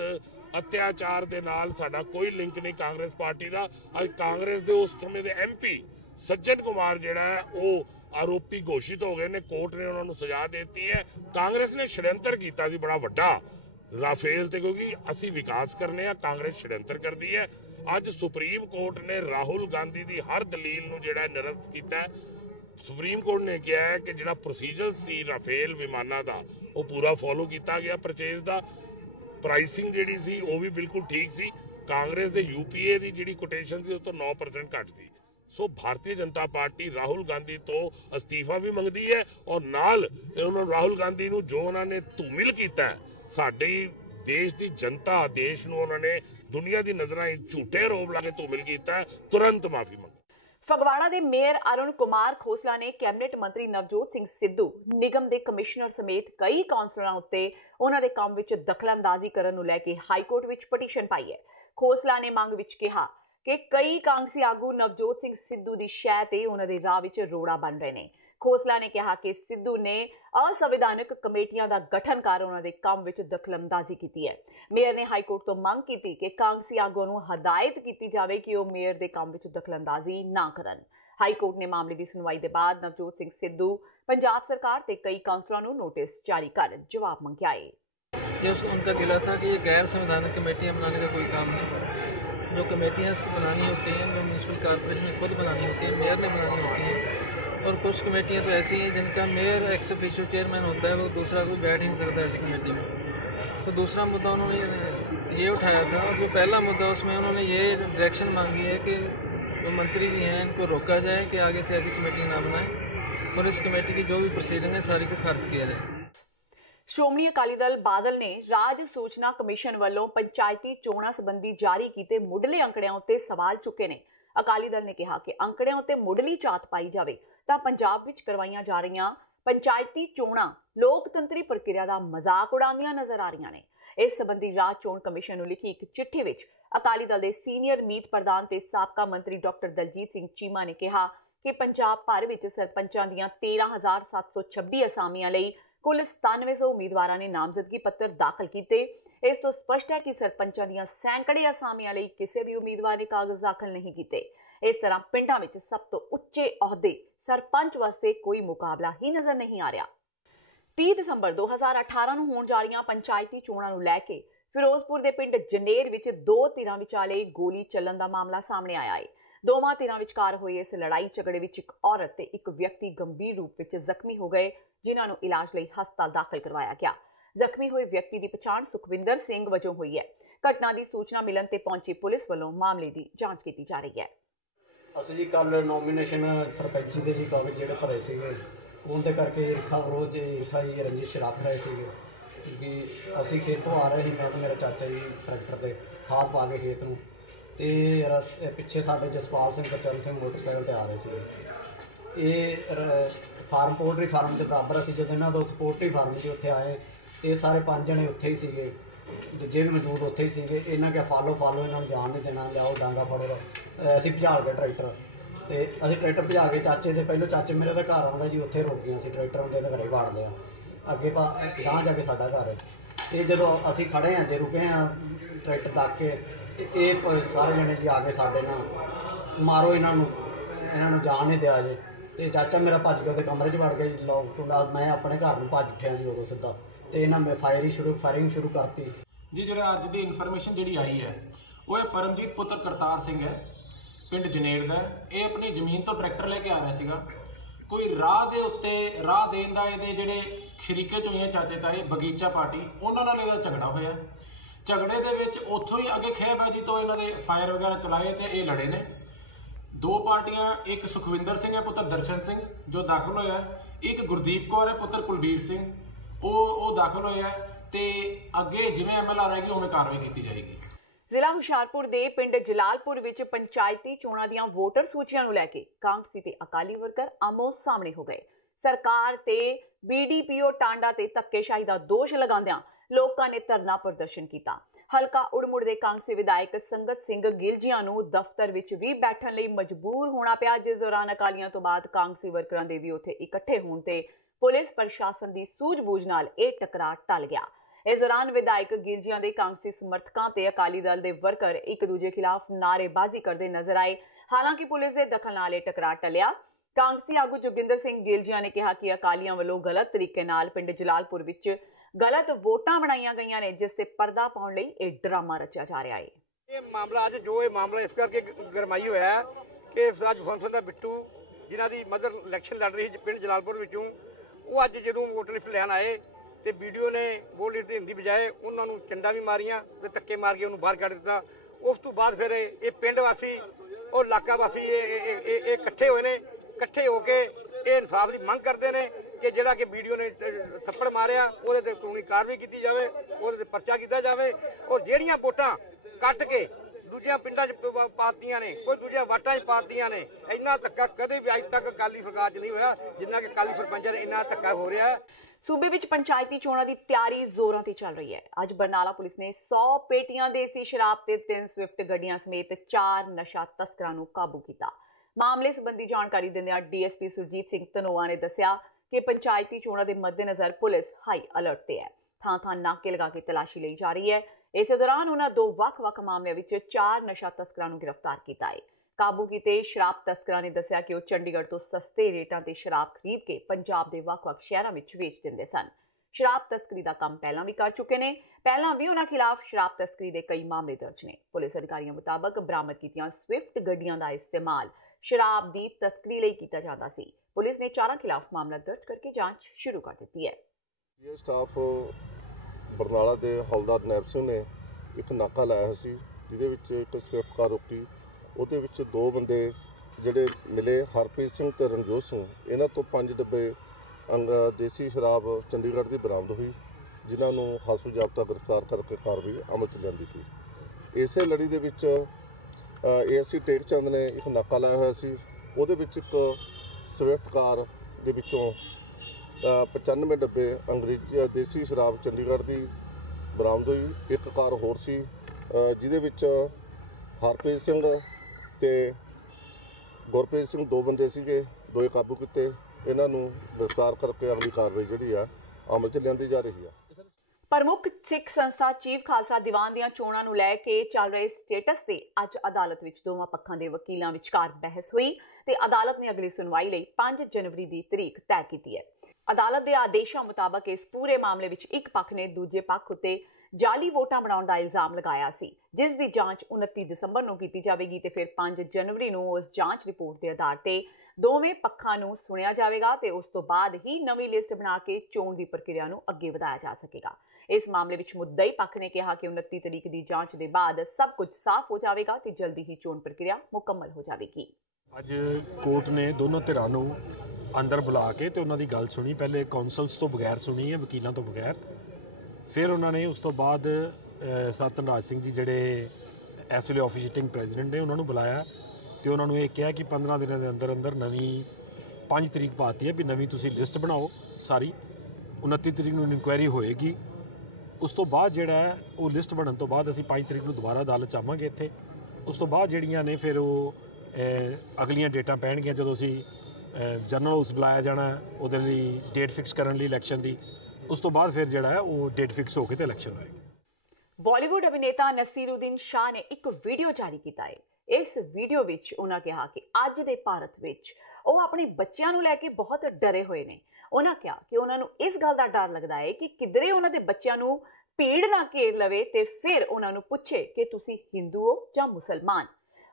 अत्याचार दे नाल साडा कोई लिंक नहीं कांग्रेस पार्टी का। अज कांग्रेस दे उस समय दे MP सज्जन कुमार जिहड़ा है वो आरोपी घोषित हो गए ने, कोर्ट ने उन्होंने सजा देती है। कांग्रेस ने षड्यंत्र किया सी बड़ा वड्डा राफेल ते, क्योंकि असी विकास करने कांग्रेस षड्यंत्र करती है। ਅੱਜ ਸੁਪਰੀਮ ਕੋਰਟ ਨੇ ਰਾਹੁਲ ਗਾਂਧੀ ਦੀ ਹਰ ਦਲੀਲ ਨੂੰ ਜਿਹੜਾ ਨਿਰਸਤ ਕੀਤਾ ਹੈ। ਸੁਪਰੀਮ ਕੋਰਟ ਨੇ ਕਿਹਾ ਹੈ ਕਿ ਜਿਹੜਾ ਪ੍ਰੋਸੀਜਰ ਸੀ ਰਾਫੇਲ ਵਿਮਾਨਾਂ ਦਾ ਉਹ ਪੂਰਾ ਫੋਲੋ ਕੀਤਾ ਗਿਆ। ਪਰਚੇਜ਼ ਦਾ ਪ੍ਰਾਈਸਿੰਗ ਜਿਹੜੀ ਸੀ ਉਹ ਵੀ ਬਿਲਕੁਲ ਠੀਕ ਸੀ। ਕਾਂਗਰਸ ਦੇ UPA ਦੀ ਜਿਹੜੀ ਕੋਟੇਸ਼ਨ ਸੀ ਉਸ ਤੋਂ 9% ਘੱਟ ਸੀ। ਸੋ ਭਾਰਤੀ ਜਨਤਾ ਪਾਰਟੀ ਰਾਹੁਲ ਗਾਂਧੀ ਤੋਂ ਅਸਤੀਫਾ ਵੀ ਮੰਗਦੀ ਹੈ ਔਰ ਨਾਲ ਉਹਨਾਂ ਰਾਹੁਲ ਗਾਂਧੀ ਨੂੰ ਜੋ ਉਹਨਾਂ ਨੇ ਧੂਮਿਲ ਕੀਤਾ ਸਾਡੀ देश की जनता, देश ਨੂੰ ਉਹਨਾਂ ਨੇ ਦੁਨੀਆ ਦੀ ਨਜ਼ਰਾਂ ਝੂਠੇ ਆਰੋਪ ਲਾ ਕੇ ਧੂਮਿਲ ਕੀਤਾ, ਤੁਰੰਤ ਮਾਫੀ ਮੰਗੇ। ਫਗਵਾੜਾ ਦੇ ਮੇਅਰ ਅਰੁਣ ਕੁਮਾਰ ਖੋਸਲਾ ਨੇ ਕੈਬਨਿਟ ਮੰਤਰੀ ਨਵਜੋਤ ਸਿੰਘ ਸਿੱਧੂ, ਨਿਗਮ ਦੇ ਕਮਿਸ਼ਨਰ ਸਮੇਤ ਕਈ ਕਾਉਂਸਲਰਾਂ ਉੱਤੇ ਉਹਨਾਂ ਦੇ ਕੰਮ ਵਿੱਚ ਦਖਲਅੰਦਾਜ਼ੀ ਕਰਨ ਨੂੰ ਲੈ ਕੇ ਹਾਈਕੋਰਟ ਵਿੱਚ ਪਟੀਸ਼ਨ ਪਾਈ ਹੈ। ਖੋਸਲਾ ਨੇ ਮੰਗ ਵਿੱਚ ਕਿਹਾ ਕਿ ਕਈ ਕਾਂਗਰਸੀ ਆਗੂ ਨਵਜੋਤ ਸਿੰਘ ਸਿੱਧੂ ਦੀ ਸ਼ੈਅ ਤੇ ਉਹਨਾਂ ਦੇ ਰਾਹ ਵਿੱਚ ਰੋੜਾ ਬਣ ਰਹੇ ਨੇ। ਖੋਸਲਾ ਨੇ ਕਿਹਾ ਕਿ ਸਿੱਧੂ ਨੇ ਅਸੰਵਿਧਾਨਕ ਕਮੇਟੀਆਂ ਦਾ ਗਠਨ ਕਰ ਉਹਨਾਂ ਦੇ ਕੰਮ ਵਿੱਚ ਦਖਲਅੰਦਾਜ਼ੀ ਕੀਤੀ ਹੈ। ਮੇਅਰ ਨੇ ਹਾਈਕੋਰਟ ਤੋਂ ਮੰਗ ਕੀਤੀ ਕਿ ਕਾਂਗਰਸੀ ਆਗੂਆਂ ਨੂੰ ਹਦਾਇਤ ਕੀਤੀ ਜਾਵੇ ਕਿ ਉਹ ਮੇਅਰ ਦੇ ਕੰਮ ਵਿੱਚ ਦਖਲਅੰਦਾਜ਼ੀ ਨਾ ਕਰਨ। ਹਾਈਕੋਰਟ ਨੇ ਮਾਮਲੇ ਦੀ ਸੁਣਵਾਈ ਦੇ ਬਾਅਦ ਨਵਜੋਤ ਸਿੰਘ ਸਿੱਧੂ, ਪੰਜਾਬ ਸਰਕਾਰ ਤੇ कई काउंसलरों को नोटिस जारी कर जवाब मांगा है। ये उनका गिला था कि ये गैर संवैधानिक कमेटियाँ बनाने का कोई काम नहीं। जो कमेटियाँ बनानी होती हैं वो म्यूनसिपल कॉर्पोरेशन में खुद बनानी होती है, मेयर ने बनानी होती हैं। और कुछ कमेटियाँ तो ऐसी हैं जिनका मेयर एक्स ऑफिशियो चेयरमैन होता है, वो दूसरा कोई बैठ ही नहीं सकता ऐसी कमेटी में। तो दूसरा मुद्दा उन्होंने ये उठाया था, और जो पहला मुद्दा उसमें उन्होंने ये डायरेक्शन मांगी है कि जो मंत्री जी हैं इनको रोका जाए कि आगे से ऐसी कमेटी ना बनाएं, और इस कमेटी की जो भी प्रोसीडिंग है सारी को खारिज किया जाए। ਸ਼੍ਰੋਮਣੀ ਅਕਾਲੀ ਦਲ ਬਾਦਲ ਨੇ ਰਾਜ ਸੂਚਨਾ ਕਮਿਸ਼ਨ ਵੱਲੋਂ ਪੰਚਾਇਤੀ ਚੋਣਾਂ ਸੰਬੰਧੀ ਜਾਰੀ ਕੀਤੇ ਮੁੱਢਲੇ ਅੰਕੜਿਆਂ ਉੱਤੇ ਸਵਾਲ ਚੁੱਕੇ ਨੇ। ਅਕਾਲੀ ਦਲ ਨੇ ਕਿਹਾ ਕਿ ਅੰਕੜਿਆਂ ਉੱਤੇ ਮੁੱਢਲੀ ਝਾਤ ਪਾਈ ਜਾਵੇ ਤਾਂ ਪੰਜਾਬ ਵਿੱਚ ਕਰਵਾਈਆਂ ਜਾ ਰਹੀਆਂ ਪੰਚਾਇਤੀ ਚੋਣਾਂ ਲੋਕਤੰਤਰੀ ਪ੍ਰਕਿਰਿਆ ਦਾ ਮਜ਼ਾਕ ਉਡਾਉਂਦੀਆਂ ਨਜ਼ਰ ਆ ਰਹੀਆਂ ਨੇ। ਇਸ ਸੰਬੰਧੀ ਰਾਜ ਚੋਣ ਕਮਿਸ਼ਨ ਨੂੰ ਲਿਖੀ ਇੱਕ ਚਿੱਠੀ ਵਿੱਚ ਅਕਾਲੀ ਦਲ ਦੇ ਸੀਨੀਅਰ ਮੀਤ ਪ੍ਰਧਾਨ ਤੇ ਸਾਬਕਾ ਮੰਤਰੀ ਡਾਕਟਰ ਦਲਜੀਤ ਸਿੰਘ ਚੀਮਾ ਨੇ ਕਿਹਾ ਕਿ ਪੰਜਾਬ ਭਰ ਵਿੱਚ ਸਰਪੰਚਾਂ ਦੀਆਂ 13,726 ਅਸਾਮੀਆਂ ਲਈ कुल 9700 उम्मीदवारों ने नामजदगी पत्र दाखिल किए। इस तो स्पष्ट है कि सरपंचों दी सैकड़े असामियां लई किसी भी उम्मीदवार ने कागज दाखिल नहीं किए। इस तरह पिंडां विच सब तो उच्चे अहुदे सरपंच वास्ते कोई मुकाबला ही नजर नहीं आ रहा। 30 दसंबर 2018 ਨੂੰ ਹੋਣ ਜਾ ਰਹੀਆਂ ਪੰਚਾਇਤੀ ਚੋਣਾਂ ਨੂੰ ਲੈ ਕੇ ਫਿਰੋਜ਼ਪੁਰ ਦੇ ਪਿੰਡ ਜਨੇਰ ਵਿੱਚ ਦੋ ਧਿਰਾਂ ਵਿਚਾਲੇ ਗੋਲੀ ਚੱਲਣ ਦਾ ਮਾਮਲਾ ਸਾਹਮਣੇ ਆਇਆ ਹੈ। ਦੋਵਾਂ ਧਿਰਾਂ ਵਿਚਕਾਰ ਹੋਏ ਇਸ ਲੜਾਈ ਝਗੜੇ ਵਿੱਚ ਇੱਕ ਔਰਤ ਤੇ ਇੱਕ ਵਿਅਕਤੀ ਗੰਭੀਰ ਰੂਪ ਵਿੱਚ ਜ਼ਖਮੀ ਹੋ ਗਏ, ਜਿਨ੍ਹਾਂ ਨੂੰ ਇਲਾਜ ਲਈ ਹਸਪਤਾਲ ਦਾਖਲ ਕਰਵਾਇਆ ਗਿਆ। ਜ਼ਖਮੀ ਹੋਏ ਵਿਅਕਤੀ ਦੀ ਪਛਾਣ ਸੁਖਵਿੰਦਰ ਸਿੰਘ ਵਜੋਂ ਹੋਈ ਹੈ। ਘਟਨਾ ਦੀ ਸੂਚਨਾ ਮਿਲਣ ਤੇ ਪਹੁੰਚੀ ਪੁਲਿਸ ਵੱਲੋਂ ਮਾਮਲੇ ਦੀ ਜਾਂਚ ਕੀਤੀ ਜਾ ਰਹੀ ਹੈ। ਅਸੀਂ ਜੀ ਕੱਲ ਨੋਮੀਨੇਸ਼ਨ ਸਰਪੰਚੀ ਦੇ ਜੀ ਕਾਗਜ਼ ਜਿਹੜੇ ਭਰੇ ਸੀਗੇ, ਉਹਦੇ ਕਰਕੇ ਈਰਖਾ ਵਿਰੋਧ ਈਰਖਾ ਜੀ ਰੰਜਿਸ਼ ਰੱਖ ਰਹੇ ਸੀਗੇ ਕਿ ਅਸੀਂ ਖੇਤ ਤੋਂ ਆ ਰਹੇ ਸੀ, ਮੈਂ ਤੇ ਮੇਰਾ ਚਾਚਾ ਜੀ ਟਰੈਕਟਰ ਤੇ ਖਾਦ ਪਾ ਕੇ ਖੇਤ ਨੂੰ, ਤੇ ਪਿੱਛੇ ਸਾਡੇ ਜਸਪਾਲ ਸਿੰਘ ਕਚਰਨ ਸਿੰਘ ਮੋਟਰਸਾਈਕਲ ਤੇ ਆ ਰਹੇ ਸੀਗੇ। ਇਹ ਫਾਰਮ ਪੋਲਟਰੀ ਫਾਰਮ ਦੇ ਬਰਾਬਰ ਅਸੀਂ ਜਦੋਂ ਇਹਨਾਂ ਦਾ ਪੋਲਟਰੀ ਫਾਰਮ 'ਚ ਉੱਥੇ ਆਏ ਤੇ ਸਾਰੇ 5 ਜਣੇ ਉੱਥੇ ਹੀ ਸੀਗੇ, ਦੂਜੇ ਵੀ ਮੌਜੂਦ ਉੱਥੇ ਹੀ ਸੀਗੇ। ਇਹਨਾਂ ਕਿਹਾ ਫਾਲੋ ਇਹਨਾਂ ਨੂੰ ਜਾਣ ਨਹੀਂ ਦੇਣਾ, ਲਿਆਓ ਡਾਂਗਾ ਫੜੋ। ਅਸੀਂ ਭਜਾ ਗਏ ਟਰੈਕਟਰ, ਤੇ ਅਸੀਂ ਟਰੈਕਟਰ ਭਜਾ ਕੇ ਚਾਚੇ ਦੇ ਪਹਿਲੋਂ ਚਾਚੇ ਮੇਰੇ ਦਾ ਘਰ ਆਉਂਦਾ ਜੀ, ਉੱਥੇ ਰੁਕ ਗਏ ਅਸੀਂ ਟਰੈਕਟਰ ਹੁੰਦੇ ਤਾਂ ਘਰੇ ਵਾੜ ਲਿਆ। ਅੱਗੇ ਗਾਂਹ ਜਾ ਕੇ ਸਾਡਾ ਘਰ ਹੈ, ਤੇ ਜਦੋਂ ਅਸੀਂ ਖੜ੍ਹੇ ਹਾਂ ਜੇ ਰੁਕੇ ਹਾਂ ਟਰੈਕਟਰ ਤੱਕ ਕੇ, ਇਹ ਸਾਰੇ ਜਣੇ ਜੀ ਆ ਕੇ ਸਾਡੇ ਨਾਲ ਮਾਰੋ ਇਹਨਾਂ ਨੂੰ ਜਾਣ ਨਹੀਂ ਦਿਆ ਜੇ। ਤੇ ਚਾਚਾ ਮੇਰਾ ਭੱਜ ਕੇ ਉਹਦੇ ਕਮਰੇ 'ਚ ਵੜ ਗਿਆ ਜੀ, ਲੋਕ ਮੈਂ ਆਪਣੇ ਘਰ ਨੂੰ ਭੱਜ ਉੱਠਿਆ ਜੀ ਉਦੋਂ ਸਿੱਧਾ, ਤੇ ਇਹਨਾਂ ਮੈਂ ਫਾਇਰਿੰਗ ਸ਼ੁਰੂ ਕਰਤੀ ਜੀ। ਜਿਹੜਾ ਅੱਜ ਦੀ ਇਨਫੋਰਮੇਸ਼ਨ ਜਿਹੜੀ ਆਈ ਹੈ ਉਹ ਇਹ ਪਰਮਜੀਤ ਪੁੱਤਰ ਕਰਤਾਰ ਸਿੰਘ ਹੈ, ਪਿੰਡ ਜਨੇਰ ਦਾ। ਇਹ ਆਪਣੀ ਜ਼ਮੀਨ ਤੋਂ ਟਰੈਕਟਰ ਲੈ ਕੇ ਆ ਰਿਹਾ ਸੀਗਾ। ਕੋਈ ਰਾਹ ਦੇ ਉੱਤੇ ਰਾਹ ਦੇਣ ਦਾ ਇਹਦੇ ਜਿਹੜੇ ਸ਼ਰੀਕੇ 'ਚ ਹੋਈਆਂ ਚਾਚੇ ਤਾਏ ਬਗੀਚਾ ਪਾਰਟੀ, ਉਹਨਾਂ ਨਾਲ ਇਹਦਾ ਝਗੜਾ ਹੋਇਆ। ਝਗੜੇ ਦੇ ਵਿੱਚ ਉੱਥੋਂ ਹੀ ਅੱਗੇ ਖਹਿਬਾਜੀ ਤੋਂ ਇਹਨਾਂ ਦੇ ਫਾਇਰ ਵਗੈਰਾ ਚਲਾਏ ਤੇ ਇਹ ਲੜੇ ਨੇ। ਦੋ ਪਾਰਟੀਆਂ, ਇੱਕ ਸੁਖਵਿੰਦਰ ਸਿੰਘ ਹੈ ਪੁੱਤਰ ਦਰਸ਼ਨ ਸਿੰਘ ਜੋ ਦਾਖਲ ਹੋਇਆ, ਇੱਕ ਗੁਰਦੀਪ ਕੌਰ ਹੈ ਪੁੱਤਰ ਕੁਲਬੀਰ ਸਿੰਘ, ਉਹ ਦਾਖਲ ਹੋਇਆ ਤੇ ਅੱਗੇ ਜਿਵੇਂ MLR ਆਏਗੀ ਉਵੇਂ ਕਾਰਵਾਈ ਕੀਤੀ ਜਾਏਗੀ। ਜ਼ਿਲ੍ਹਾ ਹੁਸ਼ਿਆਰਪੁਰ ਦੇ ਪਿੰਡ ਜਲਾਲਪੁਰ ਵਿੱਚ ਪੰਚਾਇਤੀ ਚੋਣਾਂ ਦੀਆਂ ਵੋਟਰ ਸੂਚੀਆਂ ਨੂੰ ਲੈ ਕੇ ਕਾਂਗਰਸੀ ਤੇ ਅਕਾਲੀ ਵਰਕਰ ਆਮੋ ਸਾਹਮਣੇ ਹੋ ਗਏ। ਸਰਕਾਰ ਤੇ BDPO ਟਾਂਡਾ ਤੇ ਧੱਕੇਸ਼ਾਹੀ ਦਾ ਦੋਸ਼ ਲਗਾਉਂਦਿਆਂ ਲੋਕਾਂ ਨੇ ਧਰਨਾ ਪ੍ਰਦਰਸ਼ਨ ਕੀਤਾ। ਹਲਕਾ ਉੜਮੁੜ ਦੇ ਕਾਂਗਰਸੀ ਵਿਧਾਇਕ ਸੰਗਤ ਸਿੰਘ ਗਿਲਜੀਆਂ ਨੂੰ ਦਫ਼ਤਰ ਵਿੱਚ ਵੀ ਬੈਠਣ ਲਈ ਮਜਬੂਰ ਹੋਣਾ ਪਿਆ, ਜਿਸ ਦੌਰਾਨ ਅਕਾਲੀਆਂ ਤੋਂ ਬਾਅਦ ਕਾਂਗਰਸੀ ਵਰਕਰਾਂ ਦੇ ਵੀ ਉੱਥੇ ਇਕੱਠੇ ਹੋਣ ਤੇ ਪੁਲਿਸ ਪ੍ਰਸ਼ਾਸਨ ਦੀ ਸੂਝ-ਬੂਝ ਨਾਲ ਇਹ ਟਕਰਾਅ ਟਲ ਗਿਆ। इस दौरान विधायक गिरजियां दे कांग्रेसी समर्थकों ते अकाली दल दे वर्कर एक दूजे खिलाफ नारेबाजी करते नजर आए। हालांकि पुलिस के दखल नाल टकराअ टलिया। कांग्रेसी आगू जोगिंदर सिंह गिलजियां ने कहा कि अकालियां वालों गलत तरीके नाल पिंड जलालपुर विच गलत वोटां बनाईयां गईयां ने, जिस ते पर्दा पाउण लई इह ड्रामा रचिया जा रहा है। ये मामला अज जो ये मामला इस करके गरमाई होया कि जफर दा बिट्टू जिन्हां दी मदर इलैक्शन लड़ रही पिंड जलालपुर विचों वो अज जदों वोट लिस्ट लैण आए ਤੇ ਵੀਡੀਓ ਨੇ ਵੋਟ ਲਿਸਟ ਦੇਣ ਦੀ ਬਜਾਏ ਉਹਨਾਂ ਨੂੰ ਚੰਡਾ ਵੀ ਮਾਰੀਆਂ ਤੇ ਧੱਕੇ ਮਾਰ ਕੇ ਉਹਨੂੰ ਬਾਹਰ ਕੱਢ ਦਿੱਤਾ। ਉਸ ਤੋਂ ਬਾਅਦ ਫਿਰ ਇਹ ਪਿੰਡ ਵਾਸੀ ਔਰ ਇਲਾਕਾ ਵਾਸੀ ਇਹ ਇਕੱਠੇ ਹੋਏ ਨੇ। ਇਕੱਠੇ ਹੋ ਕੇ ਇਹ ਇਨਸਾਫ ਦੀ ਮੰਗ ਕਰਦੇ ਨੇ ਕਿ ਜਿਹੜਾ ਕਿ ਵੀਡੀਓ ਨੇ ਥੱਪੜ ਮਾਰਿਆ ਉਹਦੇ ਤੇ ਕਾਨੂੰਨੀ ਕਾਰਵਾਈ ਕੀਤੀ ਜਾਵੇ, ਉਹਦੇ ਤੇ ਪਰਚਾ ਕੀਤਾ ਜਾਵੇ। ਔਰ ਜਿਹੜੀਆਂ ਵੋਟਾਂ ਕੱਟ ਕੇ ਦੂਜਿਆਂ ਪਿੰਡਾਂ 'ਚ ਪਾਤੀਆਂ ਨੇ, ਕੋਈ ਦੂਜਿਆਂ ਵਾਟਾਂ 'ਚ ਪਾਤੀਆਂ ਨੇ, ਇੰਨਾ ਧੱਕਾ ਕਦੇ ਵੀ ਅੱਜ ਤੱਕ ਅਕਾਲੀ ਸਰਕਾਰ 'ਚ ਨਹੀਂ ਹੋਇਆ ਜਿੰਨਾ ਕਿ ਅਕਾਲੀ ਸਰਪੰਚਾਂ ਨੇ ਇੰਨਾ ਧੱਕਾ ਹੋ ਰਿਹਾ ਹੈ। सूबे विच पंचायती चोणां दी तैयारी जोरां ते चल रही है। अज बरनाला पुलिस ने 100 पेटियां देसी शराब ते 3 स्विफ्ट गड्डियां समेत 4 नशा तस्करां नूं काबू कीता। मामले संबंधी जानकारी दिंदिआं DSP सुरजीत सिंह धनोआ ने दस्सिया कि पंचायती चोणां दे मद्देनज़र पुलिस हाई अलर्ट ते है। थां थां नाके लगा के तलाशी लई जा रही है। इस दौरान उन्हां 2 ਵੱਖ-ਵੱਖ मामलिਆਂ विच 4 नशा तस्करां नूं गिरफ्तार कीता है। काबू कीते शराब तस्करां ने दस्सिया कि वो चंडीगढ़ तो सस्ते रेटां ते शराब खरीद के पंजाब दे ਵੱਖ-ਵੱਖ शहरां विच वेच दिंदे सन। शराब तस्करी दा काम पहलां भी कर चुके ने। पहलां भी उन्हां खिलाफ शराब तस्करी दे कई मामले दर्ज ने। पुलिस अधिकारियों मुताबक बरामद कीतियां स्विफ्ट गड्डियां दा इस्तेमाल शराब दी तस्करी लई कीता जांदा सी। पुलिस ने 4 खिलाफ मामला दर्ज करके जांच शुरू कर दित्ती है। ये स्टाफ बरनाला दे हौलदार नैब सिंह ने एक नाका लाया सी जिहदे विच एक स्विफ्ट कार रोकी। ਉਹਦੇ ਵਿੱਚ 2 ਬੰਦੇ ਜਿਹੜੇ ਮਿਲੇ, ਹਰਪ੍ਰੀਤ ਸਿੰਘ ਤੇ ਰਣਜੋਤ ਸਿੰਘ। ਇਹਨਾਂ ਤੋਂ 5 ਡੱਬੇ ਦੇਸੀ ਸ਼ਰਾਬ ਚੰਡੀਗੜ੍ਹ ਦੀ ਬਰਾਮਦ ਹੋਈ, ਜਿਨ੍ਹਾਂ ਨੂੰ ਹਾਸੂ ਜ਼ਾਬਤਾ ਗ੍ਰਿਫਤਾਰ ਕਰਕੇ ਕਾਰਵਾਈ ਅਮਲ 'ਚ ਲਿਆਂਦੀ ਗਈ। ਇਸੇ ਲੜੀ ਦੇ ਵਿੱਚ ASC ਟੇਕ ਚੰਦ ਨੇ ਇੱਕ ਨਾਕਾ ਲਾਇਆ ਹੋਇਆ ਸੀ। ਉਹਦੇ ਵਿੱਚ ਇੱਕ ਸਵਿਫਟ ਕਾਰ ਦੇ ਵਿੱਚੋਂ 95 ਡੱਬੇ ਅੰਗਰੇਜ਼ੀ ਦੇਸੀ ਸ਼ਰਾਬ ਚੰਡੀਗੜ੍ਹ ਦੀ ਬਰਾਮਦ ਹੋਈ। ਇੱਕ ਕਾਰ ਹੋਰ ਸੀ ਜਿਹਦੇ ਵਿੱਚ ਹਰਪ੍ਰੀਤ ਸਿੰਘ ਤੇ ਗੁਰਪ੍ਰੀਤ ਸਿੰਘ 2 ਬੰਦੇ ਸੀਗੇ, 2 ਕਾਬੂ ਕੀਤੇ। ਇਹਨਾਂ ਨੂੰ ਗ੍ਰਿਫਤਾਰ ਕਰਕੇ ਅਗਲੀ ਕਾਰਵਾਈ ਜਿਹੜੀ ਆ ਅਮਲ 'ਚ ਲਿਆਂਦੀ ਜਾ ਰਹੀ ਆ। प्रमुख सिख संस्था चीफ खालसा दीवान ਦੀਆਂ ਚੋਣਾਂ ਨੂੰ ਲੈ ਕੇ ਚੱਲ ਰਹੇ ਸਟੇਟਸ ਤੇ ਅੱਜ ਅਦਾਲਤ ਵਿੱਚ ਦੋਵਾਂ ਪੱਖਾਂ ਦੇ ਵਕੀਲਾਂ ਵਿਚਕਾਰ ਬਹਿਸ ਹੋਈ ਤੇ ਅਦਾਲਤ ਨੇ ਅਗਲੀ ਸੁਣਵਾਈ ਲਈ 5 ਜਨਵਰੀ ਦੀ ਤਰੀਕ ਤੈਅ ਕੀਤੀ ਹੈ। ਅਦਾਲਤ ਦੇ ਆਦੇਸ਼ਾਂ ਮੁਤਾਬਕ ਇਸ ਪੂਰੇ ਮਾਮਲੇ ਵਿੱਚ ਇੱਕ ਪੱਖ ਨੇ ਦੂਜੇ ਪੱਖ ਉੱਤੇ ਜਾਲੀ ਵੋਟਾਂ ਬਣਾਉਣ ਦਾ ਇਲਜ਼ਾਮ ਲਗਾਇਆ ਸੀ, ਜਿਸ ਦੀ ਜਾਂਚ 29 ਦਸੰਬਰ ਨੂੰ ਕੀਤੀ ਜਾਵੇਗੀ ਤੇ ਫਿਰ 5 ਜਨਵਰੀ ਨੂੰ ਉਸ ਜਾਂਚ ਰਿਪੋਰਟ ਦੇ ਆਧਾਰ ਤੇ ਦੋਵੇਂ ਪੱਖਾਂ ਨੂੰ ਸੁਣਿਆ ਜਾਵੇਗਾ ਤੇ ਉਸ ਤੋਂ ਬਾਅਦ ਹੀ ਨਵੀਂ ਲਿਸਟ ਬਣਾ ਕੇ ਚੋਣ ਦੀ ਪ੍ਰਕਿਰਿਆ ਨੂੰ ਅੱਗੇ ਵਧਾਇਆ ਜਾ ਸਕੇਗਾ। ਇਸ ਮਾਮਲੇ ਵਿੱਚ ਮੁੱਦਈ ਪੱਖ ਨੇ ਕਿਹਾ ਕਿ 29 ਤਰੀਕ ਦੀ ਜਾਂਚ ਦੇ ਬਾਅਦ ਸਭ ਕੁਝ ਸਾਫ਼ ਹੋ ਜਾਵੇਗਾ ਤੇ ਜਲਦੀ ਹੀ ਚੋਣ ਪ੍ਰਕਿਰਿਆ ਮੁਕੰਮਲ ਹੋ ਜਾਵੇਗੀ। ਅੱਜ ਕੋਰਟ ਨੇ ਦੋਨੋਂ ਧਿਰਾਂ ਨੂੰ ਅੰਦਰ ਬੁਲਾ ਕੇ ਤੇ ਉਹਨਾਂ ਦੀ ਗੱਲ ਸੁਣੀ। ਪਹਿਲੇ ਕੌਂਸਲਸ ਤੋਂ ਬਗੈਰ ਸੁਣੀ ਹੈ, ਵਕੀਲਾਂ ਤੋਂ ਬਗੈਰ। ਫਿਰ ਉਹਨਾਂ ਨੇ ਉਸ ਤੋਂ ਬਾਅਦ ਸਤਨਰਾਜ ਸਿੰਘ ਜੀ ਜਿਹੜੇ ਇਸ ਵੇਲੇ ਆਫੀਸ਼ੀਏਟਿੰਗ ਪ੍ਰੈਜ਼ੀਡੈਂਟ ਨੇ ਉਹਨਾਂ ਨੂੰ ਬੁਲਾਇਆ ਤੇ ਉਹਨਾਂ ਨੂੰ ਇਹ ਕਿਹਾ ਕਿ 15 ਦਿਨਾਂ ਦੇ ਅੰਦਰ ਅੰਦਰ ਨਵੀਂ 5 ਤਰੀਕ ਪਾਤੀ ਹੈ ਵੀ ਨਵੀਂ ਤੁਸੀਂ ਲਿਸਟ ਬਣਾਓ ਸਾਰੀ। 29 ਤਰੀਕ ਨੂੰ ਇਨਕੁਆਇਰੀ ਹੋਏਗੀ। ਉਸ ਤੋਂ ਬਾਅਦ ਜਿਹੜਾ ਹੈ ਉਹ ਲਿਸਟ ਬਣਨ ਤੋਂ ਬਾਅਦ ਅਸੀਂ 5 ਤਰੀਕ ਨੂੰ ਦੁਬਾਰਾ ਅਦਾਲਤ 'ਚ ਆਵਾਂਗੇ ਇੱਥੇ। ਉਸ ਤੋਂ ਬਾਅਦ ਜਿਹੜੀਆਂ ਨੇ ਫਿਰ ਉਹ ਅਗਲੀਆਂ ਡੇਟਾਂ ਪੈਣਗੀਆਂ ਜਦੋਂ ਅਸੀਂ ਜਨਰਲ ਹਾਊਸ ਬੁਲਾਇਆ ਜਾਣਾ ਉਹਦੇ ਲਈ ਡੇਟ ਫਿਕਸ ਕਰਨ ਲਈ ਇਲੈਕਸ਼ਨ ਦੀ। ਉਸ ਤੋਂ ਬਾਅਦ ਫਿਰ ਜਿਹੜਾ ਹੈ ਉਹ ਡੇਟ ਫਿਕਸ ਹੋ ਕੇ ਤੇ ਇਲੈਕਸ਼ਨ ਹੋਏਗੀ। ਬਾਲੀਵੁੱਡ ਅਭਿਨੇਤਾ ਨਸੀਰੁਦੀਨ ਸ਼ਾਹ ਨੇ ਇੱਕ ਵੀਡੀਓ ਜਾਰੀ ਕੀਤਾ ਹੈ। ਇਸ ਵੀਡੀਓ ਵਿੱਚ ਉਹਨਾਂ ਕਿਹਾ ਕਿ ਅੱਜ ਦੇ ਭਾਰਤ ਵਿੱਚ ਉਹ ਆਪਣੇ ਬੱਚਿਆਂ ਨੂੰ ਲੈ ਕੇ ਬਹੁਤ ਡਰੇ ਹੋਏ ਨੇ। ਉਹਨਾਂ ਕਿਹਾ ਕਿ ਉਹਨਾਂ ਨੂੰ ਇਸ ਗੱਲ ਦਾ ਡਰ ਲੱਗਦਾ ਹੈ ਕਿ ਕਿਧਰੇ ਉਹਨਾਂ ਦੇ ਬੱਚਿਆਂ ਨੂੰ ਭੀੜ ਨਾ ਘੇਰ ਲਵੇ ਤੇ ਫਿਰ ਉਹਨਾਂ ਨੂੰ ਪੁੱਛੇ ਕਿ ਤੁਸੀਂ ਹਿੰਦੂ ਹੋ ਜਾਂ ਮੁਸਲਮਾਨ।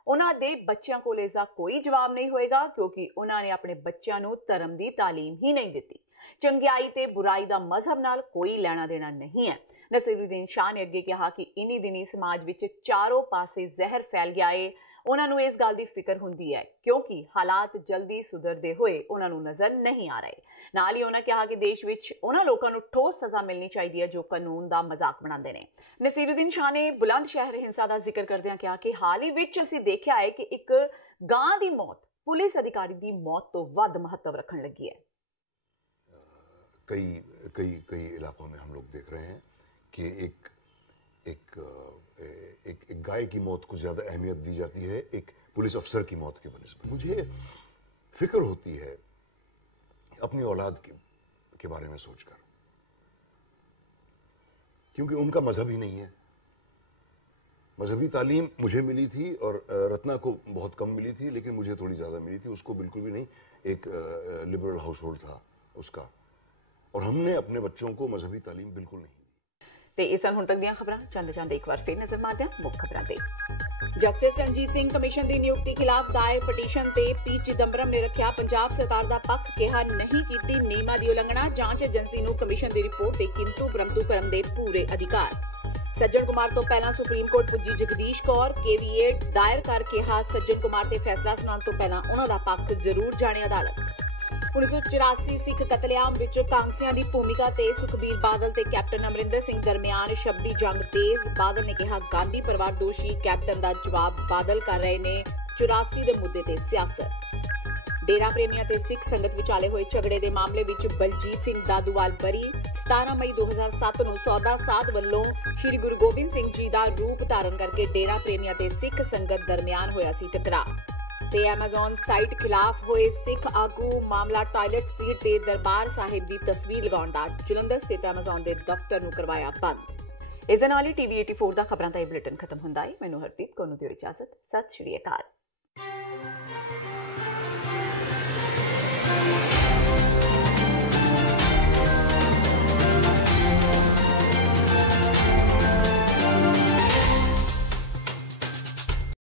ਉਹਨਾਂ ਦੇ ਬੱਚਿਆਂ ਕੋਲ ਇਸ ਦਾ ਕੋਈ ਜਵਾਬ ਨਹੀਂ ਹੋਏਗਾ ਕਿਉਂਕਿ ਉਹਨਾਂ ਨੇ ਆਪਣੇ ਬੱਚਿਆਂ ਨੂੰ ਧਰਮ ਦੀ ਤਾਲੀਮ ਹੀ ਨਹੀਂ ਦਿੱਤੀ। ਚੰਗਿਆਈ ਤੇ ਬੁਰਾਈ ਦਾ ਮਜ਼ਹਬ ਨਾਲ ਕੋਈ ਲੈਣਾ ਦੇਣਾ ਨਹੀਂ ਹੈ। ਨਸੀਰੁਦੀਨ ਸ਼ਾਹ ਨੇ ਅੱਗੇ ਕਿਹਾ ਕਿ ਇਨੀ ਦਿਨੀ ਸਮਾਜ ਵਿੱਚ ਚਾਰੋਂ ਪਾਸੇ ਜ਼ਹਿਰ ਫੈਲ ਗਿਆ ਏ। ਉਹਨਾਂ ਨੂੰ ਇਸ ਗੱਲ ਦੀ ਫਿਕਰ ਹੁੰਦੀ ਹੈ ਕਿਉਂਕਿ ਹਾਲਾਤ ਜਲਦੀ ਸੁਧਰਦੇ ਹੋਏ ਉਹਨਾਂ ਨੂੰ ਨਜ਼ਰ ਨਹੀਂ ਆ ਰਹੇ। ਨਾਲ ਹੀ ਉਹਨਾਂ ਕਿਹਾ ਕਿ ਦੇਸ਼ ਵਿੱਚ ਉਹਨਾਂ ਲੋਕਾਂ ਨੂੰ ਠੋਸ ਸਜ਼ਾ ਮਿਲਣੀ ਚਾਹੀਦੀ ਹੈ ਜੋ ਕਾਨੂੰਨ ਦਾ ਮਜ਼ਾਕ ਬਣਾਉਂਦੇ ਨੇ। ਨਸੀਰੁਦੀਨ ਸ਼ਾਹ ਨੇ ਬੁਲੰਦ ਸ਼ਹਿਰ ਹਿੰਸਾ ਦਾ ਜ਼ਿਕਰ ਕਰਦਿਆਂ ਕਿਹਾ ਕਿ ਹਾਲ ਹੀ ਵਿੱਚ ਅਸੀਂ ਦੇਖਿਆ ਹੈ ਕਿ ਇੱਕ ਗਾਂ ਦੀ ਮੌਤ ਪੁਲਿਸ ਅਧਿਕਾਰੀ ਦੀ ਮੌਤ ਤੋਂ ਵੱਧ ਮਹੱਤਵ ਰੱਖਣ ਲੱਗੀ है। कई इलाकों में हम लोग देख रहे हैं कि एक गाय की मौत को ज़्यादा अहमियत दी जाती है एक पुलिस अफसर की मौत के बनिस्बत। मुझे फिक्र होती है अपनी औलाद के बारे में सोचकर, क्योंकि उनका मजहब ही नहीं है। मजहबी तालीम मुझे मिली थी और रत्ना को बहुत कम मिली थी, लेकिन मुझे थोड़ी ज़्यादा मिली थी, उसको बिल्कुल भी नहीं। एक लिबरल हाउस होल्ड था उसका, और हमने अपने बच्चों को मजहबी तालीम बिल्कुल नहीं दी। ਤੇ ਇਸ ਹੁਣ ਤੱਕ ਦੀਆਂ ਖਬਰਾਂ ਚੰਦ ਇੱਕ ਵਾਰ ਫਿਰ ਨਜ਼ਰ ਮਾਰਦੇ ਹਾਂ ਮੁੱਖ ਖਬਰਾਂ ਤੇ। ਜਸਟਿਸ ਰਣਜੀਤ ਸਿੰਘ ਕਮਿਸ਼ਨ ਦੀ ਨਿਯੁਕਤੀ ਖਿਲਾਫ ਦਾਇਰ ਪਟੀਸ਼ਨ ਤੇ ਪੀ ਚਿਦੰਬਰਮ ਨੇ ਰੱਖਿਆ ਪੰਜਾਬ ਸਰਕਾਰ ਦਾ ਪੱਖ, ਕਿਹਾ ਨਹੀਂ ਕੀਤੀ ਨਿਯਮਾਂ ਦੀ ਉਲੰਘਣਾ, ਜਾਂਚ ਏਜੰਸੀ ਨੂੰ ਕਮਿਸ਼ਨ ਦੀ ਰਿਪੋਰਟ ਤੇ ਕਿੰਤੂ ਪਰੰਤੂ ਕਰਨ ਦੇ ਪੂਰੇ ਅਧਿਕਾਰ। ਸੱਜਣ ਕੁਮਾਰ ਤੋਂ ਪਹਿਲਾਂ ਸੁਪਰੀਮ ਕੋਰਟ ਪੁੱਜੀ ਜਗਦੀਸ਼ ਕੌਰ, ਕੇਵੀਏ ਦਾਇਰ ਕਰ ਕਿਹਾ ਸੱਜਣ ਕੁਮਾਰ ਤੇ ਫੈਸਲਾ ਸੁਣਾਉਣ ਤੋਂ ਪਹਿਲਾਂ ਉਹਨਾਂ ਦਾ ਪੱਖ ਜ਼ਰੂਰ ਜਾਣੇ ਅਦਾਲਤ। 1984 ਸਿੱਖ ਕਤਲੇਆਮ ਵਿੱਚ ਕਾਂਗਸੀਆਂ ਦੀ ਭੂਮਿਕਾ ਤੇ ਸੁਖਬੀਰ ਬਾਦਲ ਤੇ ਕੈਪਟਨ ਅਮਰਿੰਦਰ ਸਿੰਘ ਦਰਮਿਆਨ ਸ਼ਬਦੀ ਜੰਗ ਤੇਜ਼। ਬਾਦਲ ਨੇ ਕਿਹਾ ਗਾਂਧੀ ਪਰਿਵਾਰ ਦੋਸ਼ੀ, ਕੈਪਟਨ ਦਾ ਜਵਾਬ ਬਾਦਲ ਕਰ ਰਹੇ ਨੇ 84 ਦੇ ਮੁੱਦੇ ਤੇ ਸਿਆਸਤ। ਡੇਰਾ ਪ੍ਰੇਮੀਆਂ ਤੇ ਸਿੱਖ ਸੰਗਤ ਵਿਚਾਲੇ ਹੋਏ ਝਗੜੇ ਦੇ ਮਾਮਲੇ ਵਿੱਚ ਬਲਜੀਤ ਸਿੰਘ ਦਾਦੂਵਾਲ ਬਰੀ। 17 ਮਈ 2007 ਨੂੰ ਸੌਦਾ ਸਾਧ ਵੱਲੋਂ ਸ੍ਰੀ ਗੁਰੂ ਗੋਬਿੰਦ ਸਿੰਘ ਜੀ ਦਾ ਰੂਪ ਧਾਰਨ ਕਰਕੇ ਡੇਰਾ ਪ੍ਰੇਮੀਆਂ ਤੇ ਸਿੱਖ ਸੰਗਤ ਦਰਮਿਆਨ ਹੋਇਆ ਸੀ ਟਕਰਾਅ। ਤੇ ਐਮਾਜ਼ਨ ਸਾਈਟ ਖਿਲਾਫ ਹੋਏ ਸਿੱਖ ਆਗੂ ਮਾਮਲਾ, ਟਾਇਲਟ ਸੀਟ ਤੇ ਦਰਬਾਰ ਸਾਹਿਬ ਦੀ ਤਸਵੀਰ ਲਗਾਉਣ ਦਾ ਜਲੰਧਰ ਸਥਿਤ ਐਮਾਜ਼ਨ ਦੇ ਦਫ਼ਤਰ ਨੂੰ ਕਰਵਾਇਆ ਬੰਦ। ਇਸ ਦੇ ਨਾਲ ਹੀ TV 84 ਦਾ ਖਬਰਾਂ ਦਾ ਇਹ ਬੁਲੇਟਿਨ ਖਤਮ ਹੁੰਦਾ ਹੈ। ਮੈਨੂੰ ਹਰਪ੍ਰੀਤ ਕੌਰ ਨੂੰ ਦਿਓ ਇਜਾਜ਼ਤ। ਸਤਿ ਸ਼੍ਰੀ ਅਕਾਲ।